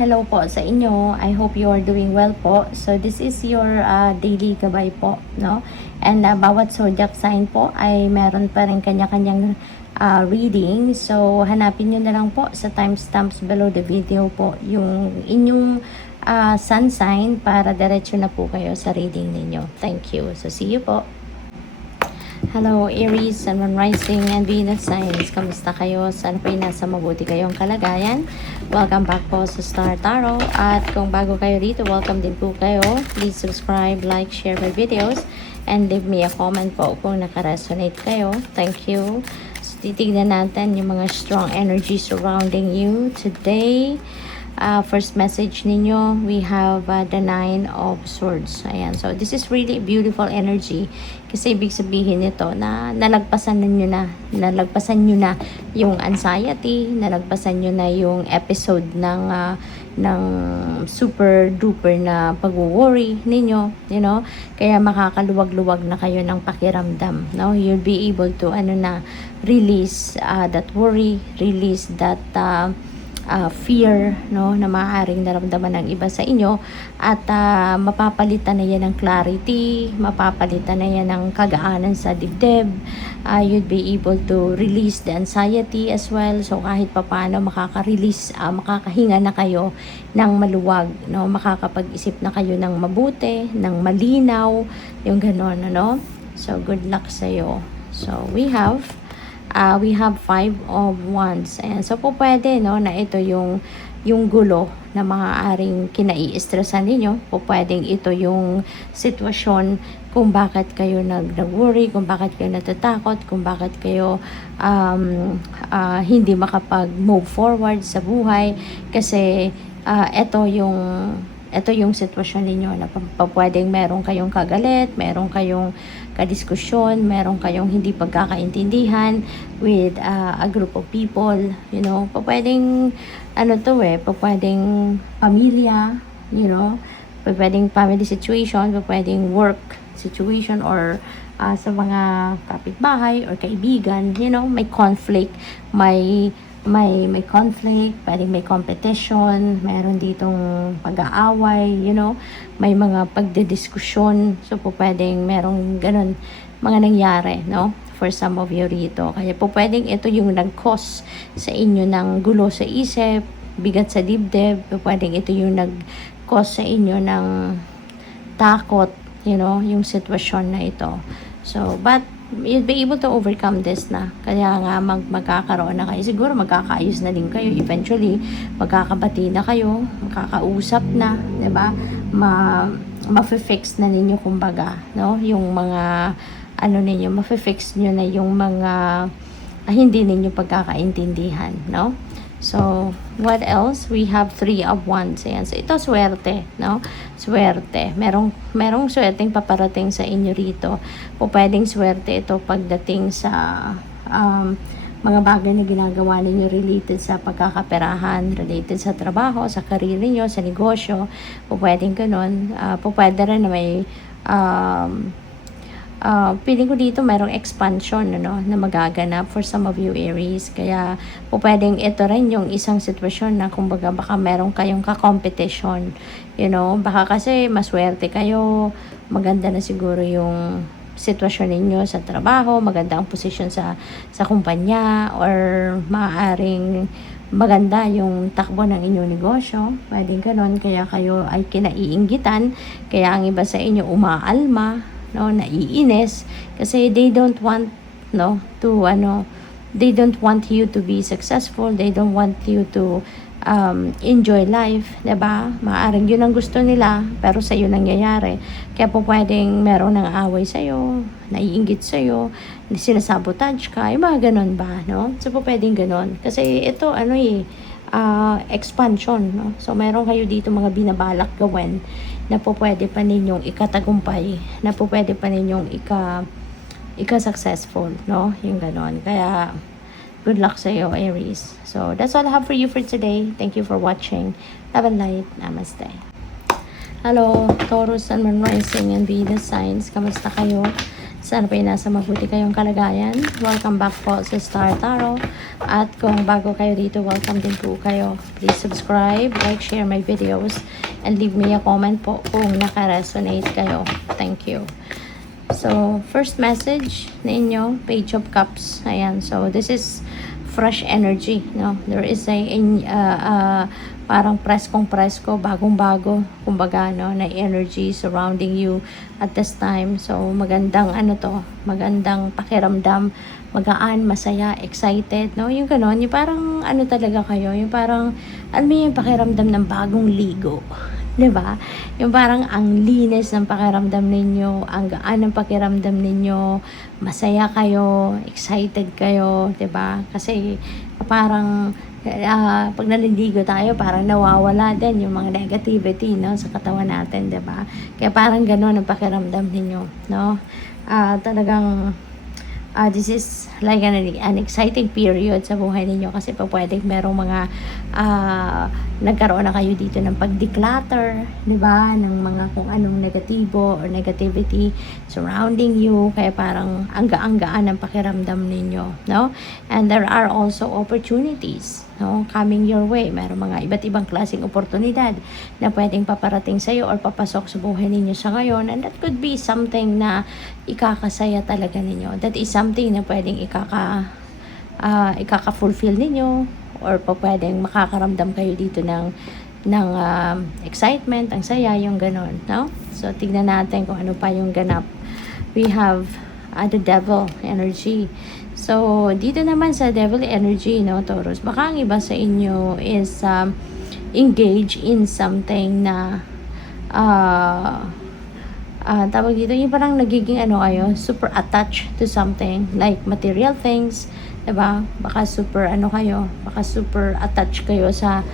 Hello po sa inyo. I hope you are doing well po. So this is your daily gabay po, no? And bawat zodiac sign po ay meron pa rin kanya-kanyang reading. So hanapin nyo na lang po sa timestamps below the video po yung inyong sun sign para diretso na po kayo sa reading ninyo. Thank you. So see you po. Hello Aries, Sun, Moon, Rising, and Venus signs. Kamusta kayo? Sana po nasa mabuti kayong kalagayan. Welcome back po sa Star Tarot. At kung bago kayo dito, welcome din po kayo. Please subscribe, like, share my videos, and leave me a comment po kung nakaresonate kayo. Thank you. So, titignan natin yung mga strong energy surrounding you today. First message ninyo, we have the Nine of Swords. Ayan. So, this is really beautiful energy. Kasi ibig sabihin nito na nalagpasan nyo na yung anxiety, nalagpasan nyo na yung episode ng super duper na pag-worry ninyo, you know. Kaya makakaluwag-luwag na kayo ng pakiramdam, no? You'll be able to release that worry, release that fear, no, na maaaring naramdaman ng iba sa inyo, at mapapalitan na yan ng clarity, mapapalitan na yan ng kagaanan sa dibdib. You'd be able to release the anxiety as well. So kahit papaano makaka-release, makakahinga na kayo ng maluwag, no, makakapag-isip na kayo ng mabuti, ng malinaw, yung ganon, ano. So good luck sa iyo. So we have Five of Wands. Ayan. So po pwede, no, na ito yung gulo na maaaring kinai-stressan ninyo. Po pwedeng ito yung sitwasyon kung bakit kayo nag-worry, kung bakit kayo natatakot, kung bakit kayo hindi makapag-move forward sa buhay. Kasi ito yung sitwasyon ninyo na pwedeng meron kayong kagalit, meron kayong kadiskusyon, meron kayong hindi pagkakaintindihan with a group of people, you know. Pwedeng pwedeng pamilya, you know, pwedeng family situation, pwedeng work situation, or sa mga kapitbahay or kaibigan, you know, may conflict, may conflict, pwedeng may competition, meron ditong pag-aaway, you know, may mga pagdidiskusyon. So po pwedeng merong ganun mga nangyari, no, for some of you rito. Kaya po pwedeng ito yung nag-cause sa inyo ng gulo sa isip, bigat sa dibdib. Po pwedeng ito yung nag-cause sa inyo ng takot, you know, yung sitwasyon na ito. So but you'll be able to overcome this na. Kaya nga magkakaroon na kayo. Siguro magkakaayos na din kayo. Eventually, magkakabati na kayo. Magkakausap na. Diba? Ma-fix na ninyo kumbaga. No? Yung mga ninyo, ma-fix nyo na yung mga hindi ninyo pagkakaintindihan. No? So, what else? We have Three of Wands. Ayan. So, ito swerte, no? Swerte. Merong swerteng paparating sa inyo rito. O pwedeng swerte ito pagdating sa mga bagay na ginagawa ninyo related sa pagkakaperahan, related sa trabaho, sa career niyo, sa negosyo. O pwedeng ganun. Pwede rin na may feeling ko dito mayroong expansion, ano, na magaganap for some of you Aries. Kaya po pwedeng ito rin yung isang sitwasyon na kumbaga baka meron kayong ka-competition, you know, baka kasi maswerte kayo, maganda na siguro yung sitwasyon ninyo sa trabaho, maganda ang position sa kumpanya, or maaaring maganda yung takbo ng inyong negosyo. Pwedeng ganun, kaya kayo ay kinaiinggitan, kaya ang iba sa inyo umaalma, no, naiinis kasi they don't want, no, they don't want you to be successful, they don't want you to enjoy life, 'di ba? Maaring yun ang gusto nila pero sa iyo nangyayari. Kaya po pwedeng meron ng away sa iyo, naiinggit sa iyo, sinasabotage ka, yung mga ganun ba, no? So po pwedeng ganun kasi ito expansion, no? So meron kayo dito mga binabalak gawin na po pwede pa ninyong ikatagumpay, na po pwede pa ninyong ika-successful, no? Yung ganon. Kaya, good luck sa iyo, Aries. So, that's all I have for you for today. Thank you for watching. Love and light. Namaste. Hello, Taurus, Sun, Moon, Rising, and Venus signs. Kamusta kayo? Sana po ay nasa mabuti kayong kalagayan. Welcome back po sa Star Tarot. At kung bago kayo dito, welcome din po kayo. Please subscribe, like, share my videos, and leave me a comment po kung naka-resonate kayo. Thank you. So, first message na inyo, Page of Cups. Ayan, so this is fresh energy, no? There is parang presko, bagong-bago, kumbaga, no, na energy surrounding you at this time. So, magandang magandang pakiramdam, magaan, masaya, excited, no? Yung ganon, yung parang talaga kayo, yung parang, yung pakiramdam ng bagong ligo. 'Di ba? Yung parang ang linis ng pakiramdam ninyo, ang gaan ng pakiramdam ninyo, masaya kayo, excited kayo, 'di ba? Kasi parang pag naliligo tayo, parang nawawala din yung mga negativity, no, sa katawan natin, 'di ba? Kaya parang gano'n ang pakiramdam ninyo, no? Talagang this is like an exciting period sa buhay ninyo kasi pa pwedeng merong mga nagkaroon na kayo dito ng pag-declutter, di ba? Ng mga kung anong negatibo or negativity surrounding you. Kaya parang ang gaan-gaan ang pakiramdam ninyo, no? And there are also opportunities, no, coming your way. Merong mga iba't ibang klaseng oportunidad na pwedeng paparating sa iyo or papasok sa buhay ninyo sa ngayon, and that could be something na ikakasaya talaga ninyo. That is something na pwedeng ikaka-fulfill ninyo, or pa pwedeng makakaramdam kayo dito ng excitement, ang saya, yung ganon, no? So, tignan natin kung ano pa yung ganap. We have the devil energy. So, dito naman sa devil energy, no, Taurus, baka ang iba sa inyo is engage in something na tawag dito, yung parang nagiging kayo, super attached to something, like material things, diba? Baka super baka super attached kayo sa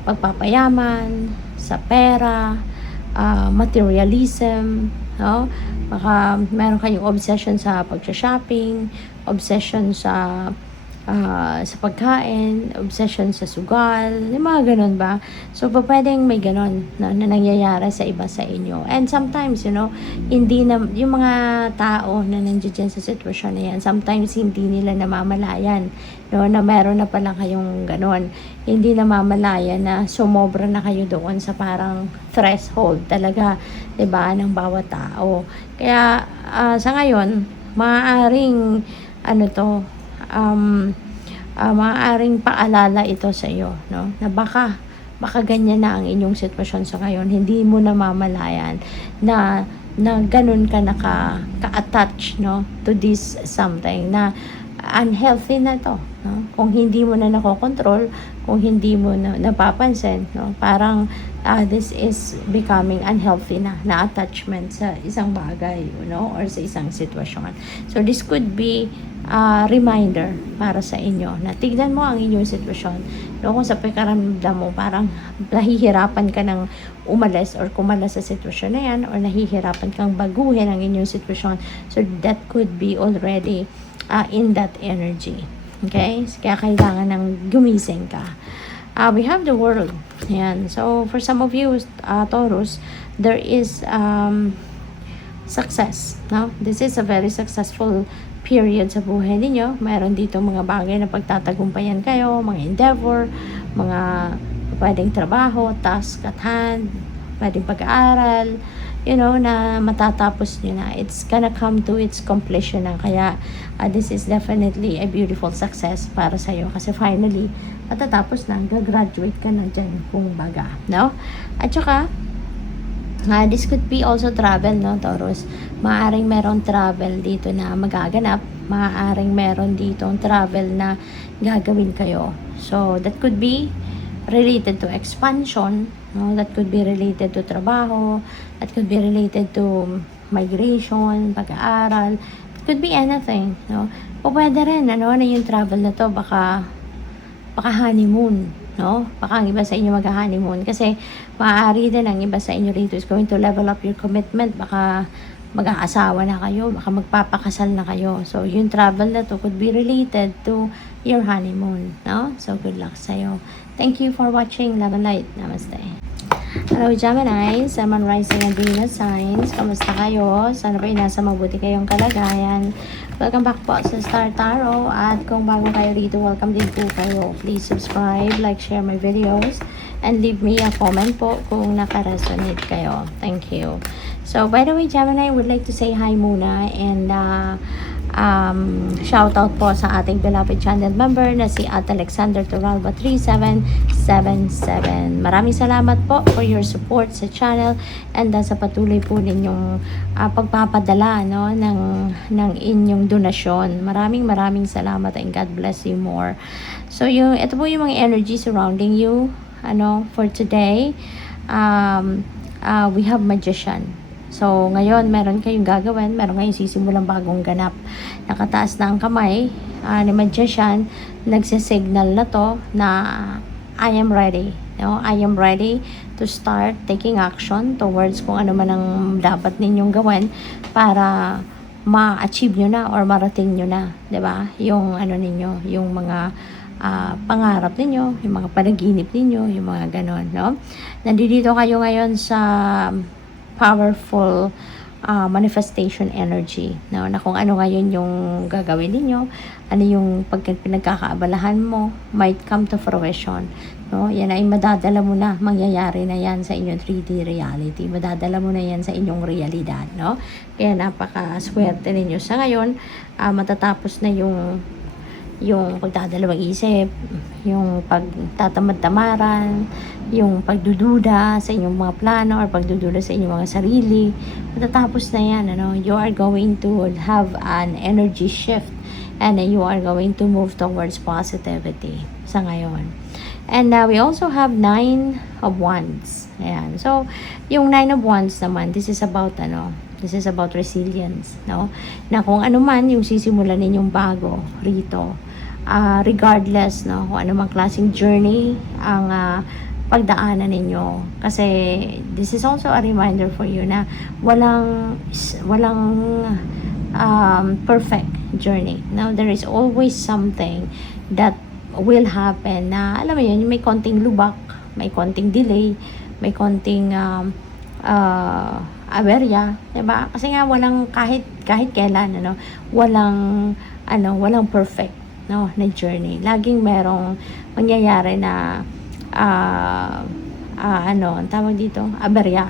pagpapayaman, sa pera, materialism, no? Baka meron kayong obsession sa pag-shopping, obsession sa pagkain, obsession sa sugal, yung mga ganun ba? So, pwedeng may ganun na nangyayari sa iba sa inyo. And sometimes, hindi na, yung mga tao na nandiyan sa sitwasyon na yan, sometimes hindi nila namamalayan, no, na meron na pala kayong ganun. Hindi namamalayan na sumobra na kayo doon sa parang threshold talaga, diba, ng bawat tao. Kaya, sa ngayon, maaaring, maaaring paalala ito sa iyo, no, na baka ganyan na ang inyong sitwasyon sa ngayon, hindi mo namamalayan na ganun ka ka-attach, no, to this something na unhealthy na to, no? Kung hindi mo na nakokontrol, kung hindi mo na napapansin, no, parang this is becoming unhealthy na attachment sa isang bagay, or sa isang sitwasyon. So this could be reminder para sa inyo na tignan mo ang inyong sitwasyon, no, kung sa pakiramdam mo parang nahihirapan ka ng umalis or kumalas sa sitwasyon na yan, or nahihirapan kang baguhin ang inyong sitwasyon, so that could be already in that energy. Okay? Kaya kailangan ng gumising ka. We have the world. Ayan. So, for some of you, Taurus, there is success. No? This is a very successful period sa buhay ninyo. Mayroon dito mga bagay na pagtatagumpayan kayo, mga endeavor, mga pwedeng trabaho, task at hand, pwedeng pag-aaral, na matatapos nyo na. It's gonna come to its completion na. Kaya, this is definitely a beautiful success para sa'yo. Kasi finally, matatapos na, gagraduate ka na dyan, kung baga, no? At saka, this could be also travel, no, Taurus? Maaaring meron travel dito na magaganap. Maaaring meron dito travel na gagawin kayo. So, that could be related to expansion, no? That could be related to trabaho, that could be related to migration, pag-aaral, it could be anything, no? O pwede rin, na yung travel na to, baka honeymoon, no? Baka ang iba sa inyo mag-honeymoon, kasi maaari din ang iba sa inyo rito is going to level up your commitment, baka mag-aasawa na kayo, baka magpapakasal na kayo. So, yung travel na to could be related to your honeymoon, no? So, good luck sa'yo. Thank you for watching. Love and light. Namaste. Hello Gemini, Sun, Rising and Venus signs. Kamusta kayo? Sana ba nasa mabuti kayong kalagayan? Welcome back po sa Star Tarot. At kung bago kayo rito, welcome din po kayo. Please subscribe, like, share my videos, and leave me a comment po kung nakaresonate kayo. Thank you. So, by the way, Gemini, I would like to say hi muna and shout out po sa ating beloved channel member na si At Alexander Turalba 3777. Maraming salamat po for your support sa channel and sa patuloy po ninyong pagpapadala no ng inyong donasyon. Maraming salamat and God bless you more. So ito po yung mga energy surrounding you for today. We have Magician. So, ngayon, meron kayong gagawin, meron kayong sisimulang bagong ganap. Nakataas na ang kamay ni Magician, nagsisignal na to na I am ready. I am ready to start taking action towards kung ano man ang dapat ninyong gawin para ma-achieve nyo na or marating nyo na. 'Di ba? Yung ninyo, yung mga pangarap ninyo, yung mga panaginip ninyo, yung mga ganon. Nandito kayo ngayon sa powerful manifestation energy na kung ano ngayon yung gagawin niyo, ano yung pinagkakaabalahan mo might come to fruition. Yan ay madadala mo na, mangyayari na yan sa inyong 3D reality, madadala mo na yan sa inyong realidad. Kaya napaka-swerte ninyo sa ngayon. Matatapos na yung pagdadalawang isip, yung pagtatamad-tamaran, yung pagdududa sa inyong mga plano or pagdududa sa inyong mga sarili. Matatapos na yan, you are going to have an energy shift and you are going to move towards positivity sa ngayon. And we also have 9 of Wands. Ayan. So, yung 9 of Wands naman, this is about resilience, na kung ano man yung sisimulan ninyong bago rito, regardless, kung ano mang klaseng journey ang pagdaanan ninyo. Kasi this is also a reminder for you na walang perfect journey. Now, there is always something that will happen na, alam mo yun, may konting lubak, may konting delay, may konting aberya, diba? Kasi nga walang kahit kailan, walang perfect, na journey. Laging merong mangyayari na ang tawag dito, aberya,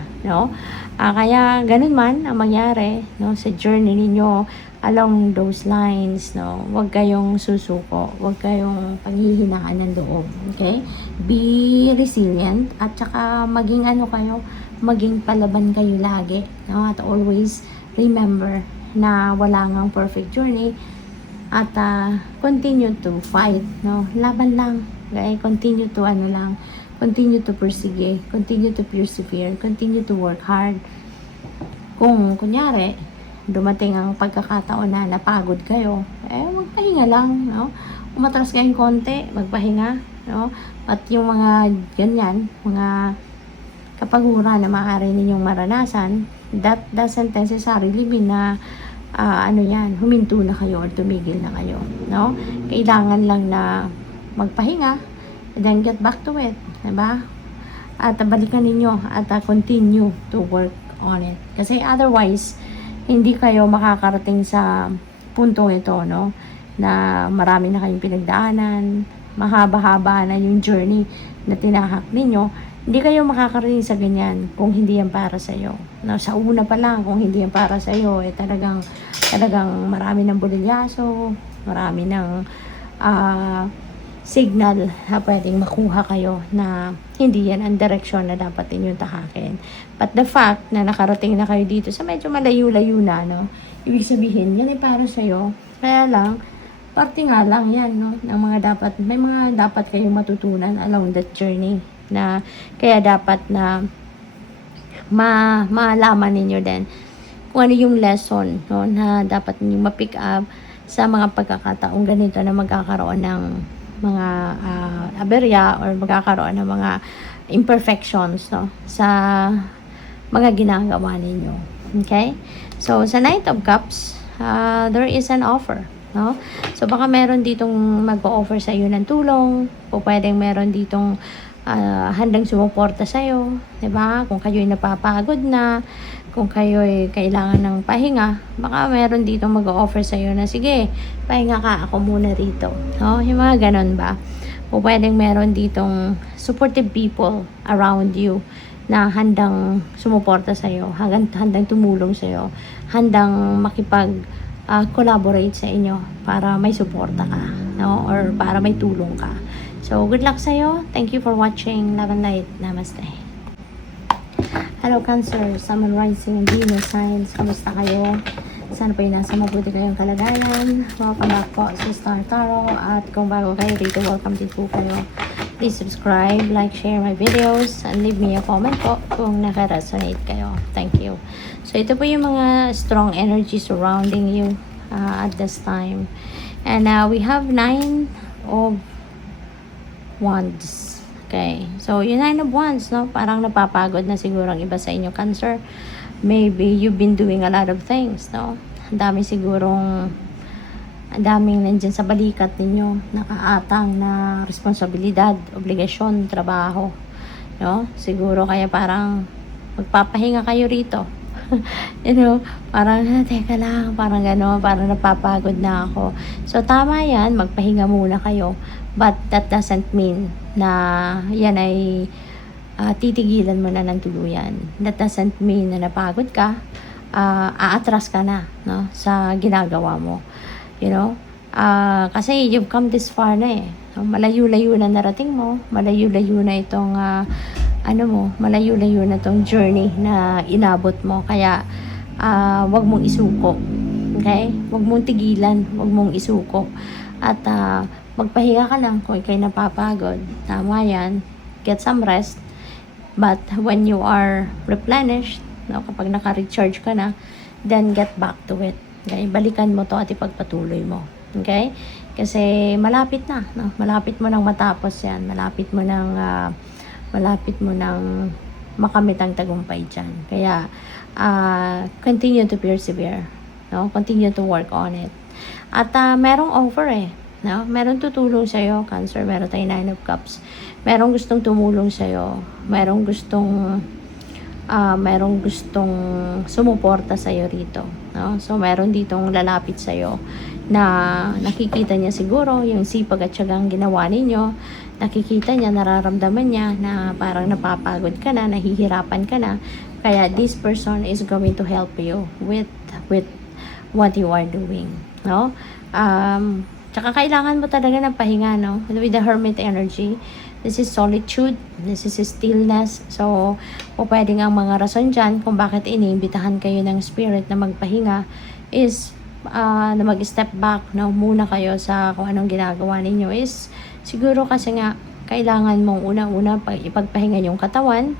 kaya ganun man ang mangyari, sa journey ninyo along those lines, huwag kayong susuko, huwag kayong panghihinaan ng loob, okay? Be resilient at saka maging maging palaban kayo lagi, at always remember na wala ngang perfect journey at continue to fight, laban lang, okay? Continue to persevere, continue to persevere, continue to work hard. Kung kunyari dumating ang pagkakataon na napagod kayo, magpahinga lang, umatras kayong konti, magpahinga, at yung mga ganyan, mga kapagura na maaari ninyong maranasan, that doesn't necessarily mean na huminto na kayo or tumigil na kayo, kailangan lang na magpahinga, then get back to it, diba? At balikan ninyo at continue to work on it, kasi otherwise hindi kayo makakarating sa puntong ito, na marami na kayong pinagdaanan, mahaba-haba na yung journey na tinahak ninyo. Hindi kayo makakarating sa ganyan kung hindi yan para sa iyo. Sa una pa lang, kung hindi yan para sa iyo, talagang marami ng bulilyaso, marami ng signal na pwedeng makuha kayo na hindi yan ang direksyon na dapat inyong tahakin. But the fact na nakarating na kayo dito sa medyo malayo-layo na, ibig sabihin, yan ay para sa'yo. Kaya lang, parte nga lang yan, ng may mga dapat kayong matutunan along that journey, na kaya dapat na malaman ninyo din kung ano yung lesson, na dapat ninyong ma-pick up sa mga pagkakataong ganito na magkakaroon ng mga aberya or magkakaroon ng mga imperfections sa mga ginagawa ninyo. Okay? So, sa Knight of Cups, there is an offer. So, baka meron ditong mag-o-offer sa iyo ng tulong, o pwedeng meron ditong handang sumuporta sa'yo, 'di ba? Kung kayo'y napapagod na, kung kayo'y kailangan ng pahinga, baka meron dito mag-o-offer sa'yo na, sige, pahinga ka, ako muna rito. No? Yung mga ganon ba? O pwedeng meron ditong supportive people around you na handang sumuporta sa'yo, handang tumulong sa'yo, handang makipag-collaborate sa inyo para may suporta ka, no? Or para may tulong ka. So, good luck sa'yo. Thank you for watching. Love and light. Namaste. Hello, Cancer, Sun, Rising, and Venus signs. Kamusta kayo? Sana po nasa mabuti kayong kalagayan. Welcome back po sa Star Tarot. At kung bago kayo dito, welcome din po kayo. Please subscribe, like, share my videos, and leave me a comment po kung naka-resonate kayo. Thank you. So, ito po yung mga strong energy surrounding you at this time. And we have 9 of Wands. Okay. So, yung 9 of Wands, no? Parang napapagod na siguro ang iba sa inyo, Cancer. Maybe you've been doing a lot of things, no? Ang daming nandyan sa balikat ninyo, nakaatang na responsibilidad, obligasyon, trabaho, no? Siguro kaya parang magpapahinga kayo rito. You know, parang, teka lang, parang gano'n, parang napapagod na ako. So, tama yan, magpahinga muna kayo. But that doesn't mean na yan ay titigilan mo na ng tuluyan. That doesn't mean na napagod ka, aatras ka na, no, sa ginagawa mo. You know? Kasi you've come this far na eh. So, malayo-layo na narating mo, malayo-layo na itong malayo-layo na itong journey na inabot mo. Kaya wag mong isuko. Okay? Wag mong tigilan, wag mong isuko. At magpahinga ka lang kung ikay napapagod. Tama yan. Get some rest. But when you are replenished, no, kapag naka-recharge ka na, then get back to it. Okay? Balikan mo to at ipagpatuloy mo. Okay? Kasi malapit na. No? Malapit mo nang matapos yan. Malapit mo nang makamit ang tagumpay dyan. Kaya, continue to persevere. No? Continue to work on it. At merong offer eh. No? Meron tutulong sa'yo, Cancer. Meron tayong 9 of Cups. Merong gustong tumulong sa'yo. Merong gustong sumuporta sa'yo rito. No? So, meron ditong lalapit sa'yo na nakikita niya siguro yung sipag at tiyagang ginawa ninyo. Nakikita niya, nararamdaman niya na parang napapagod ka na, nahihirapan ka na. Kaya this person is going to help you with what you are doing. No? Tsaka kailangan mo talaga ng pahinga, no? With the Hermit energy, this is solitude, this is stillness. So, pwedeng ang mga rason dyan kung bakit iniimbitahan kayo ng spirit na magpahinga is na mag-step back, no? Muna kayo sa kung anong ginagawa ninyo is siguro kasi nga kailangan mong una-una ipagpahinga yung katawan,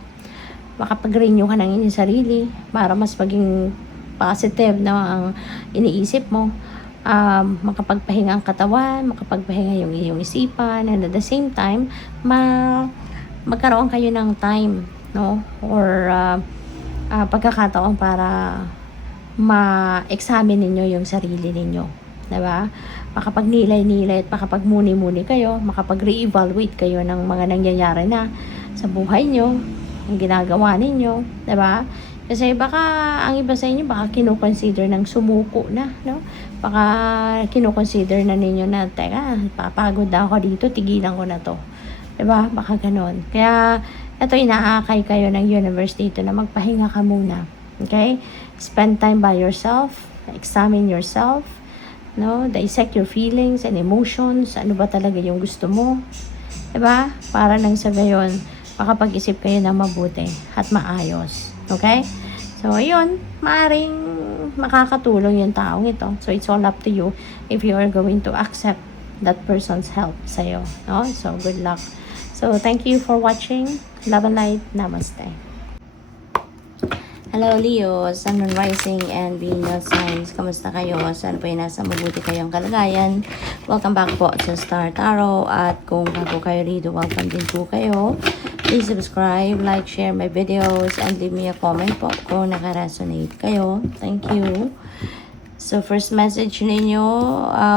makapag-renew ka ng inyong sarili para mas maging positive na ang iniisip mo. Makapagpahinga ang katawan, makapagpahinga yung iyong isipan, and at the same time, magkaroon kayo ng time, no? Or pagkakataon para ma-examine ninyo yung sarili ninyo. Diba? Makapag-nilay-nilay at makapag-muni-muni kayo, makapag-re-evaluate kayo ng mga nangyayari na sa buhay nyo, ang ginagawa ninyo. Diba? Kasi baka ang iba sa inyo baka kino-consider ng sumuko na, no? Baka kino-consider na ninyo na, teka, papagod na ako dito, tigilan ko na to. Diba? Baka ganon. Kaya, ito inaakay kayo ng universe dito na magpahinga ka muna. Okay? Spend time by yourself, examine yourself, no? Dissect your feelings and emotions. Ano ba talaga yung gusto mo? Diba? Para nang sa gayon, makapag-isip kayo na mabuti at maayos. Okay? So, yun. Maaring makakatulong yung taong ito. So, it's all up to you if you are going to accept that person's help sa'yo. No? So, good luck. So, thank you for watching. Love and light. Namaste. Hello, Leo. Sun, Moon, Rising, and Venus signs. Kamusta kayo? Sana po yung nasa mabuti kayong kalagayan. Welcome back po sa Star Tarot. At kung bago kayo rito, welcome din po kayo. Please subscribe, like, share my videos, and leave me a comment po kung naka-resonate kayo. Thank you. So, first message ninyo,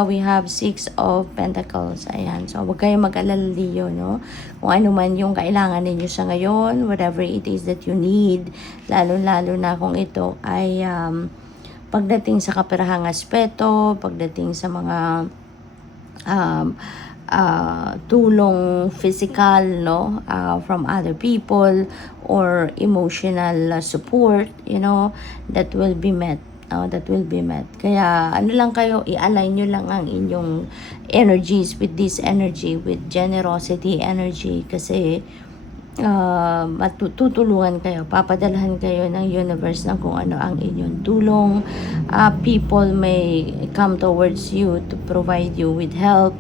we have Six of Pentacles. Ayan. So, huwag kayong mag-alala, Leo, no? Kung ano man yung kailangan ninyo sa ngayon, whatever it is that you need, lalo-lalo na kung ito ay pagdating sa kaperahang aspeto, pagdating sa mga tulong physical, no, from other people, or emotional support, that will be met. Kaya ano lang kayo, i-align nyo lang ang inyong energies with this energy, with generosity energy, kasi matutulungan kayo, papadalhan kayo ng universe ng kung ano ang inyong tulong. People may come towards you to provide you with help,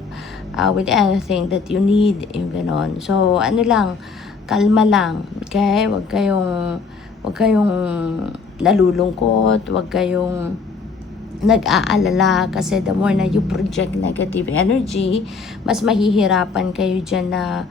with anything that you need, yung ganon. So ano lang, kalma lang, okay? Wag kayong nalulungkot, wag kayong nag-aalala, kasi the more na you project negative energy, mas mahihirapan kayo dyan na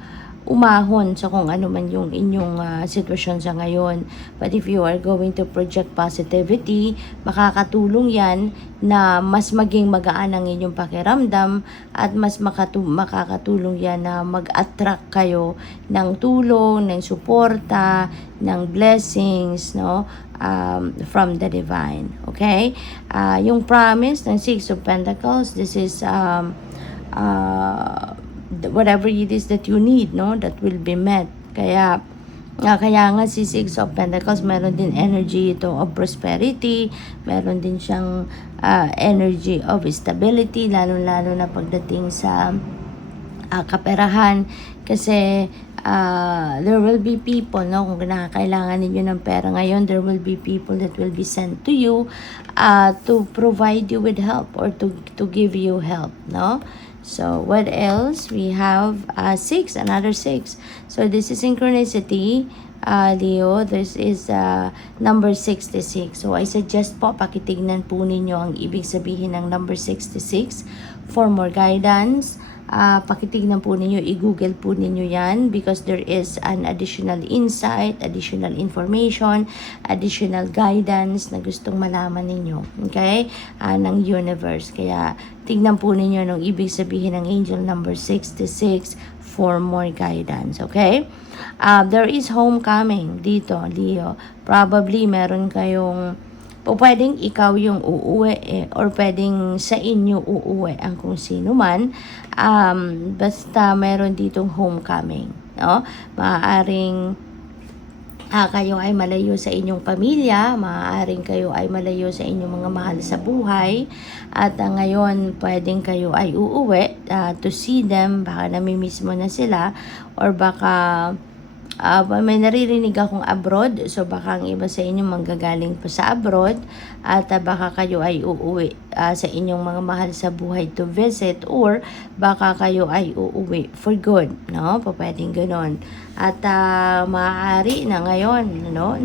umahon sa kung ano man yung inyong sitwasyon sa ngayon. But if you are going to project positivity, makakatulong yan na mas maging magaan ang inyong pakiramdam, at mas makakatulong yan na mag-attract kayo ng tulong, ng suporta, ng blessings, no? From the divine. Okay? Yung promise ng Six of Pentacles, this is whatever it is that you need, no, that will be met. Kaya nga si Six of Pentacles, meron din energy ito of prosperity, meron din siyang energy of stability, lalo na pagdating sa kaperahan, kasi there will be people, no, kung nakakailangan ninyo ng pera ngayon, there will be people that will be sent to you to provide you with help, or to give you help, no. So, what else? We have another 6. So, this is synchronicity, Leo. This is number 66. So, I suggest po, pakitignan po ninyo ang ibig sabihin ng number 66 for more guidance. Pakitignan po ninyo, i-google po ninyo yan, because there is an additional insight, additional information, additional guidance na gustong malaman ninyo, okay, ng universe. Kaya tignan po ninyo nung ibig sabihin ng angel number 66 for more guidance, okay. There is homecoming dito, Leo. Probably meron kayong, o pwedeng ikaw yung uuwi, or pwedeng sa inyo uuwi ang kung sino man. Basta meron ditong homecoming, no? Maaaring kayo ay malayo sa inyong pamilya, maaaring kayo ay malayo sa inyong mga mahal sa buhay, at ngayon pwedeng kayo ay uuwi to see them. Baka namimiss mo na sila, or baka may naririnig akong abroad, so baka ang iba sa inyo manggagaling pa sa abroad, at baka kayo ay uuwi sa inyong mga mahal sa buhay to visit, or baka kayo ay uuwi for good, no? Pwedeng ganon. At maaari na ngayon, no,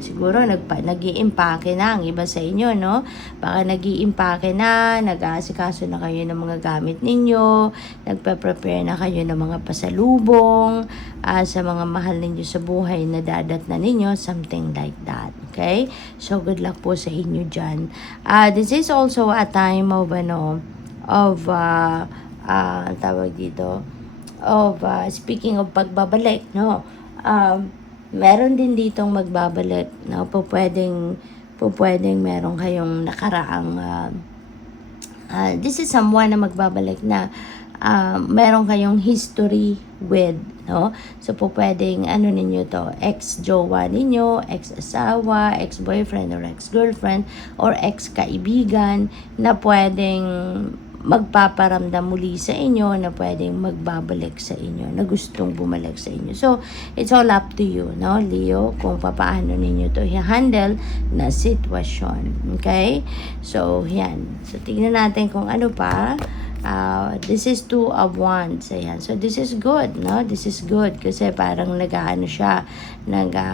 siguro nag-iimpake na ang iba sa inyo, no? Baka nag-iimpake na, nag-aasikaso na kayo ng mga gamit ninyo, nagpe-prepare na kayo ng mga pasalubong sa mga mahal ninyo sa buhay na dadat na ninyo, something like that. Okay? So, good luck po sa inyo dyan. This is also a time of tawag dito, speaking of pagbabalik, no? Meron din ditong magbabalik, no? Pwedeng meron kayong nakaraang this is someone na magbabalik na meron kayong history with, no? So pwedeng ninyo to, ex-jowa ninyo, ex-asawa, ex-boyfriend or ex-girlfriend, or ex-kaibigan na pwedeng magpaparamdam muli sa inyo, na pwedeng magbabalik sa inyo, na gustong bumalik sa inyo. So, it's all up to you, no, Leo, kung paano ninyo to i-handle na sitwasyon. Okay? So, yan. So, tignan natin kung ano pa. This is 2 of Wands. Ayan. So, this is good, no? This is good kasi parang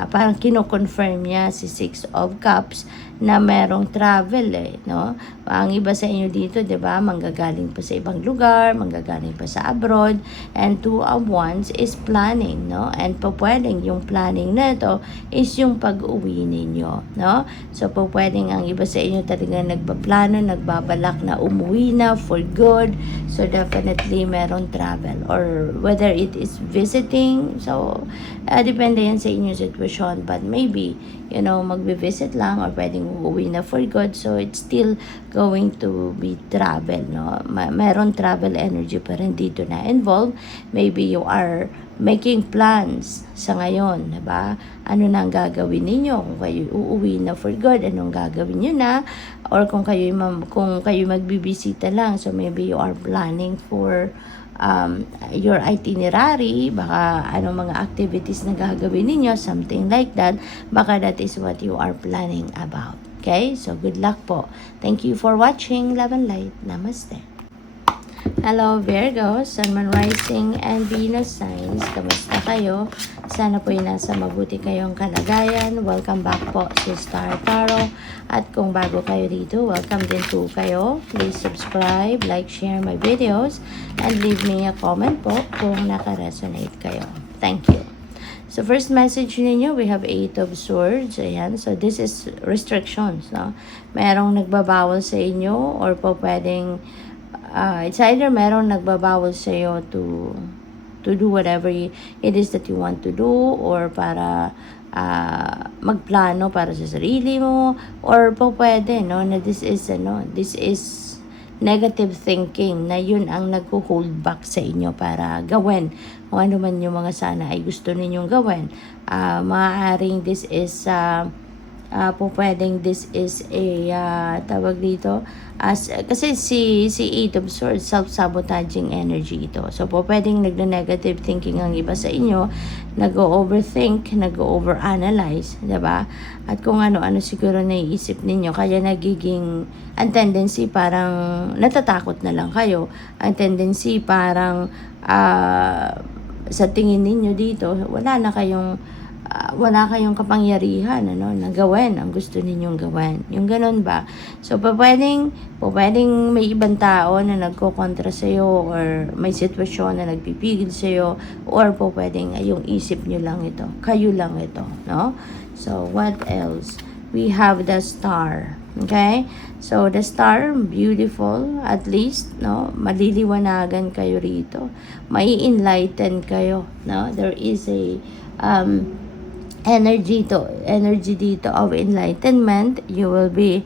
parang kino-confirm niya si 6 of Cups na merong travel no? Ang iba sa inyo dito, 'di ba, manggagaling pa sa ibang lugar, manggagaling pa sa abroad, and 2 of Wands is planning, no? And pwedeng yung planning na ito is yung pag-uwi ninyo, no? So pwedeng ang iba sa inyo talaga nagpaplano, nagbabalak na umuwi na for good. So definitely meron travel, or whether it is visiting. So depende yan sa inyong sitwasyon, but maybe magbe-visit lang, or pwedeng uuwi na for good. So it's still going to be travel, no? Meron travel energy pa rin dito na involved. Maybe you are making plans sa ngayon, diba? Ano na ang gagawin ninyo? Kung kayo uuwi na for good, anong gagawin nyo na? Or kung kayo magbibisita lang, so maybe you are planning for your itinerary, baka anong mga activities na gagawin ninyo, something like that. Baka that is what you are planning about. Okay? So, good luck po. Thank you for watching. Love and Light. Namaste. Hello, Virgo, Sun, Moon, Rising, and Venus signs. Kamusta kayo? Sana po nasa mabuti kayong kalagayan. Welcome back po sa Star Tarot. At kung bago kayo dito, welcome din po kayo. Please subscribe, like, share my videos, and leave me a comment po kung naka-resonate kayo. Thank you. So, first message ninyo, we have 8 of Swords. Ayan. So, this is restrictions, no? Merong nagbabawal sa inyo, or po pwedeng it's either merong nagbabawal sa iyo to do whatever it is that you want to do, or para magplano para sa sarili mo, or po pwede, no, na this is negative thinking, na yun ang nag-hold back sa inyo para gawin kung ano man yung mga sana ay gusto ninyong gawin. Maaaring this is po pwedeng this is a tawag dito kasi si 8 of Swords, self-sabotaging energy ito. So po pwedeng nagna-negative thinking ang iba sa inyo, nag-overthink, nag-overanalyze, diba? At kung ano-ano siguro naiisip ninyo, kaya nagiging ang tendency parang natatakot na lang kayo. Ang tendency parang sa tingin ninyo dito, wala kayong kapangyarihan na gawin ang gusto ninyong gawin. Yung ganun ba? So, pwedeng may ibang tao na nagkokontra sa'yo, or may sitwasyon na nagpipigil sa'yo, or pwedeng yung isip nyo lang ito. Kayo lang ito, no? So, what else? We have the Star. Okay? So, the Star, beautiful, at least, no? Maliliwanagan kayo rito. Mai-enlighten kayo, no? There is a energy dito of enlightenment. You will be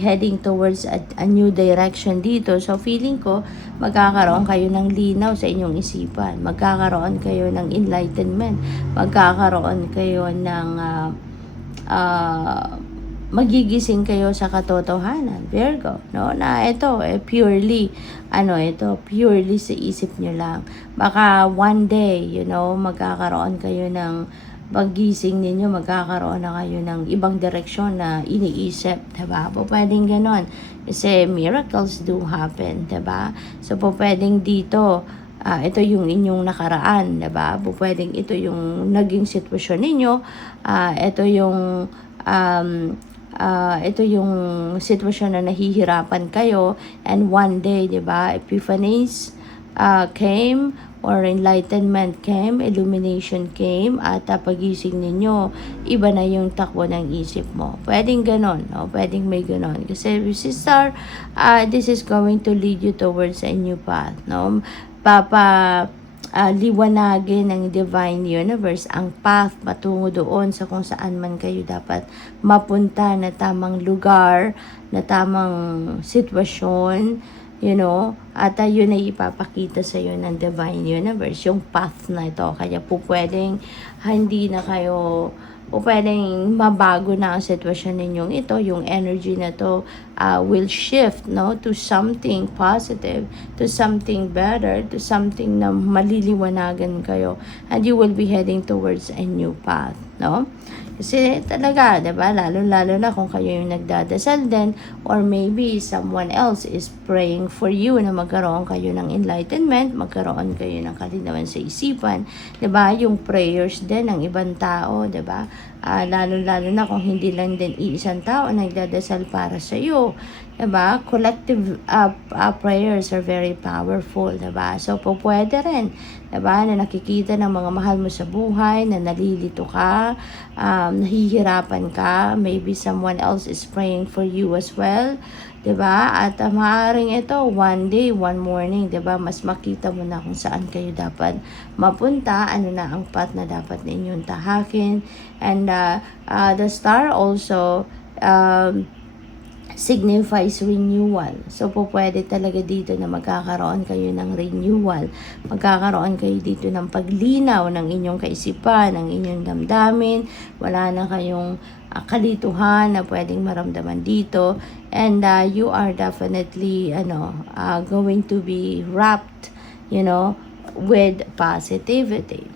heading towards a new direction dito. So feeling ko magkakaroon kayo ng linaw sa inyong isipan, magkakaroon kayo ng enlightenment, magkakaroon kayo ng magigising kayo sa katotohanan, Virgo, no? Na ito purely sa isip nyo lang. Baka one day, magkakaroon kayo ng paggising ninyo, magkakaroon na kayo ng ibang direksyon na iniisip, diba? Pwedeng ganon, kasi miracles do happen, diba? So pwedeng dito ito yung inyong nakaraan, diba? Pwedeng ito yung naging sitwasyon ninyo, ito yung sitwasyon na nahihirapan kayo, and one day, diba, epiphanies came, or enlightenment came, illumination came, at pagising ninyo, iba na yung takbo ng isip mo. Pwedeng ganon, no? Pwedeng may ganon. Kasi si Star, this is going to lead you towards a new path, no? Liwanagin ng Divine Universe ang path patungo doon sa kung saan man kayo dapat mapunta, na tamang lugar, na tamang sitwasyon, at yun ay ipapakita sa iyo ng Divine Universe, yung path na ito. Kaya pwedeng hindi na kayo, pwedeng mabago na ang sitwasyon ninyong ito. Yung energy na to will shift, no, to something positive, to something better, to something na maliliwanagan kayo, and you will be heading towards a new path, no? Kasi talaga, diba, lalo na kung kayo yung nagdadasal din, or maybe someone else is praying for you na magkaroon kayo ng enlightenment, magkaroon kayo ng kalinawan sa isipan, 'di ba? Yung prayers din ng ibang tao, 'di ba? Lalo-lalo na kung hindi lang din iisang tao nagdadasal para sa iyo, 'di ba? Collective prayers are very powerful, 'di ba? So pwede rin, 'di ba, na nakikita ng mga mahal mo sa buhay na nalilito ka, nahihirapan ka, maybe someone else is praying for you as well, 'di ba? At maaaring ito one day, one morning, 'di ba, mas makita mo na kung saan kayo dapat mapunta, ano na ang path na dapat ninyong tahakin. And the star also signifies renewal. So pwede talaga dito na magkakaroon kayo ng renewal. Magkakaroon kayo dito ng paglinaw ng inyong kaisipan, ng inyong damdamin. Wala na kayong kalituhan na pwedeng maramdaman dito. And you are definitely going to be wrapped, with positivity.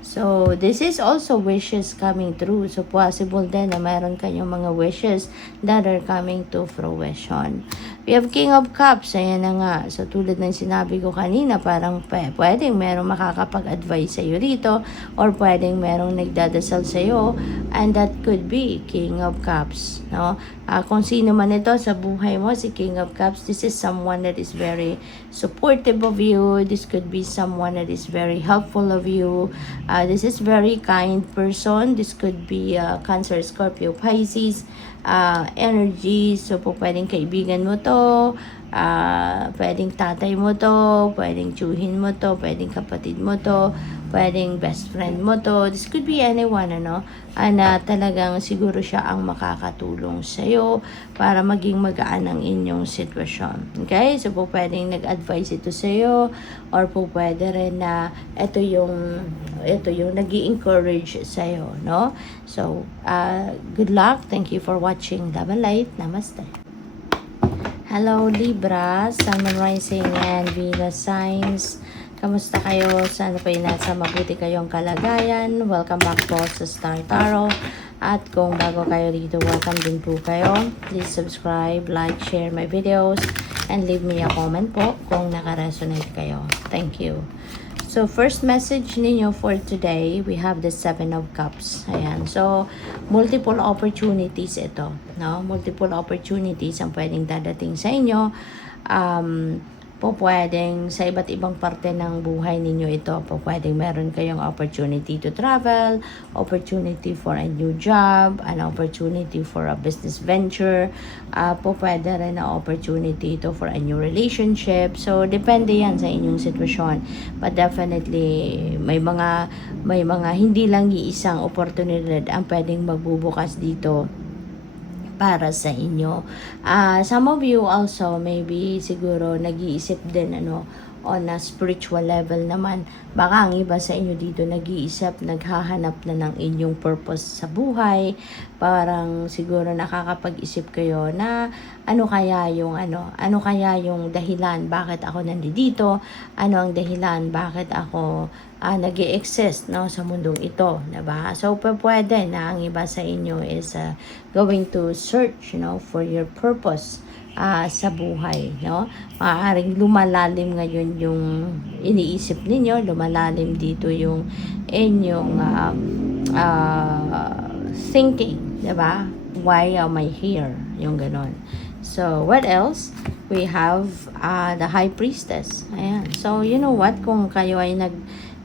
So, this is also wishes coming true. So, possible din na mayroon kayong mga wishes that are coming to fruition. We have King of Cups. Ayan na nga. So, tulad ng sinabi ko kanina, parang pwedeng merong makakapag-advise sa'yo rito or pwedeng merong nagdadasal sa'yo, and that could be King of Cups. No? Kung sino man ito sa buhay mo, si King of Cups, this is someone that is very supportive of you. This could be someone that is very helpful of you. This is very kind person. This could be Cancer, Scorpio, Pisces energy. So pwedeng kaibigan mo to, pwedeng tatay mo to, pwedeng tiyuhin mo to, pwedeng kapatid mo to, pwedeng best friend mo to. This could be anyone, na talagang siguro siya ang makakatulong sa'yo para maging magaan ang inyong sitwasyon. Okay? So pwedeng nag-advise ito sa'yo, or pwede rin na ito yung nag-i-encourage sa'yo, no? So, good luck. Thank you for watching Love and Light. Namaste. Hello Libra, Sun, Moon, Rising, and Venus signs. Kamusta kayo? Sana po nasa mabuti kayong kalagayan. Welcome back po sa Star Tarot. At kung bago kayo dito, welcome din po kayo. Please subscribe, like, share my videos, and leave me a comment po kung naka-resonate kayo. Thank you. So, first message ninyo for today, we have the Seven of Cups. Ayan. So, multiple opportunities ito. No? Multiple opportunities ang pwedeng dadating sa inyo. Pwedeng sa iba't ibang parte ng buhay ninyo ito. Pwedeng meron kayong opportunity to travel, opportunity for a new job, an opportunity for a business venture, pwede rin na opportunity to for a new relationship. So, depende yan sa inyong sitwasyon. But definitely, may mga hindi lang iisang oportunidad ang pwedeng magbubukas dito para sa inyo. Some of you also maybe siguro nag-iisip din on a spiritual level naman. Baka ang iba sa inyo dito nag-iisip, naghahanap na ng inyong purpose sa buhay. Parang siguro nakakapag-isip kayo na ano kaya yung dahilan bakit ako nandito? Ano ang dahilan bakit ako nag-i-exist sa mundong ito, diba? So pwede na ang iba sa inyo is going to search for your purpose sa buhay, no? Maaaring lumalalim ngayon yung iniisip ninyo, lumalalim dito yung inyong thinking, diba? Why am I here? Yung ganon. So, what else? We have the High Priestess. Ayan. So, you know what? Kung kayo ay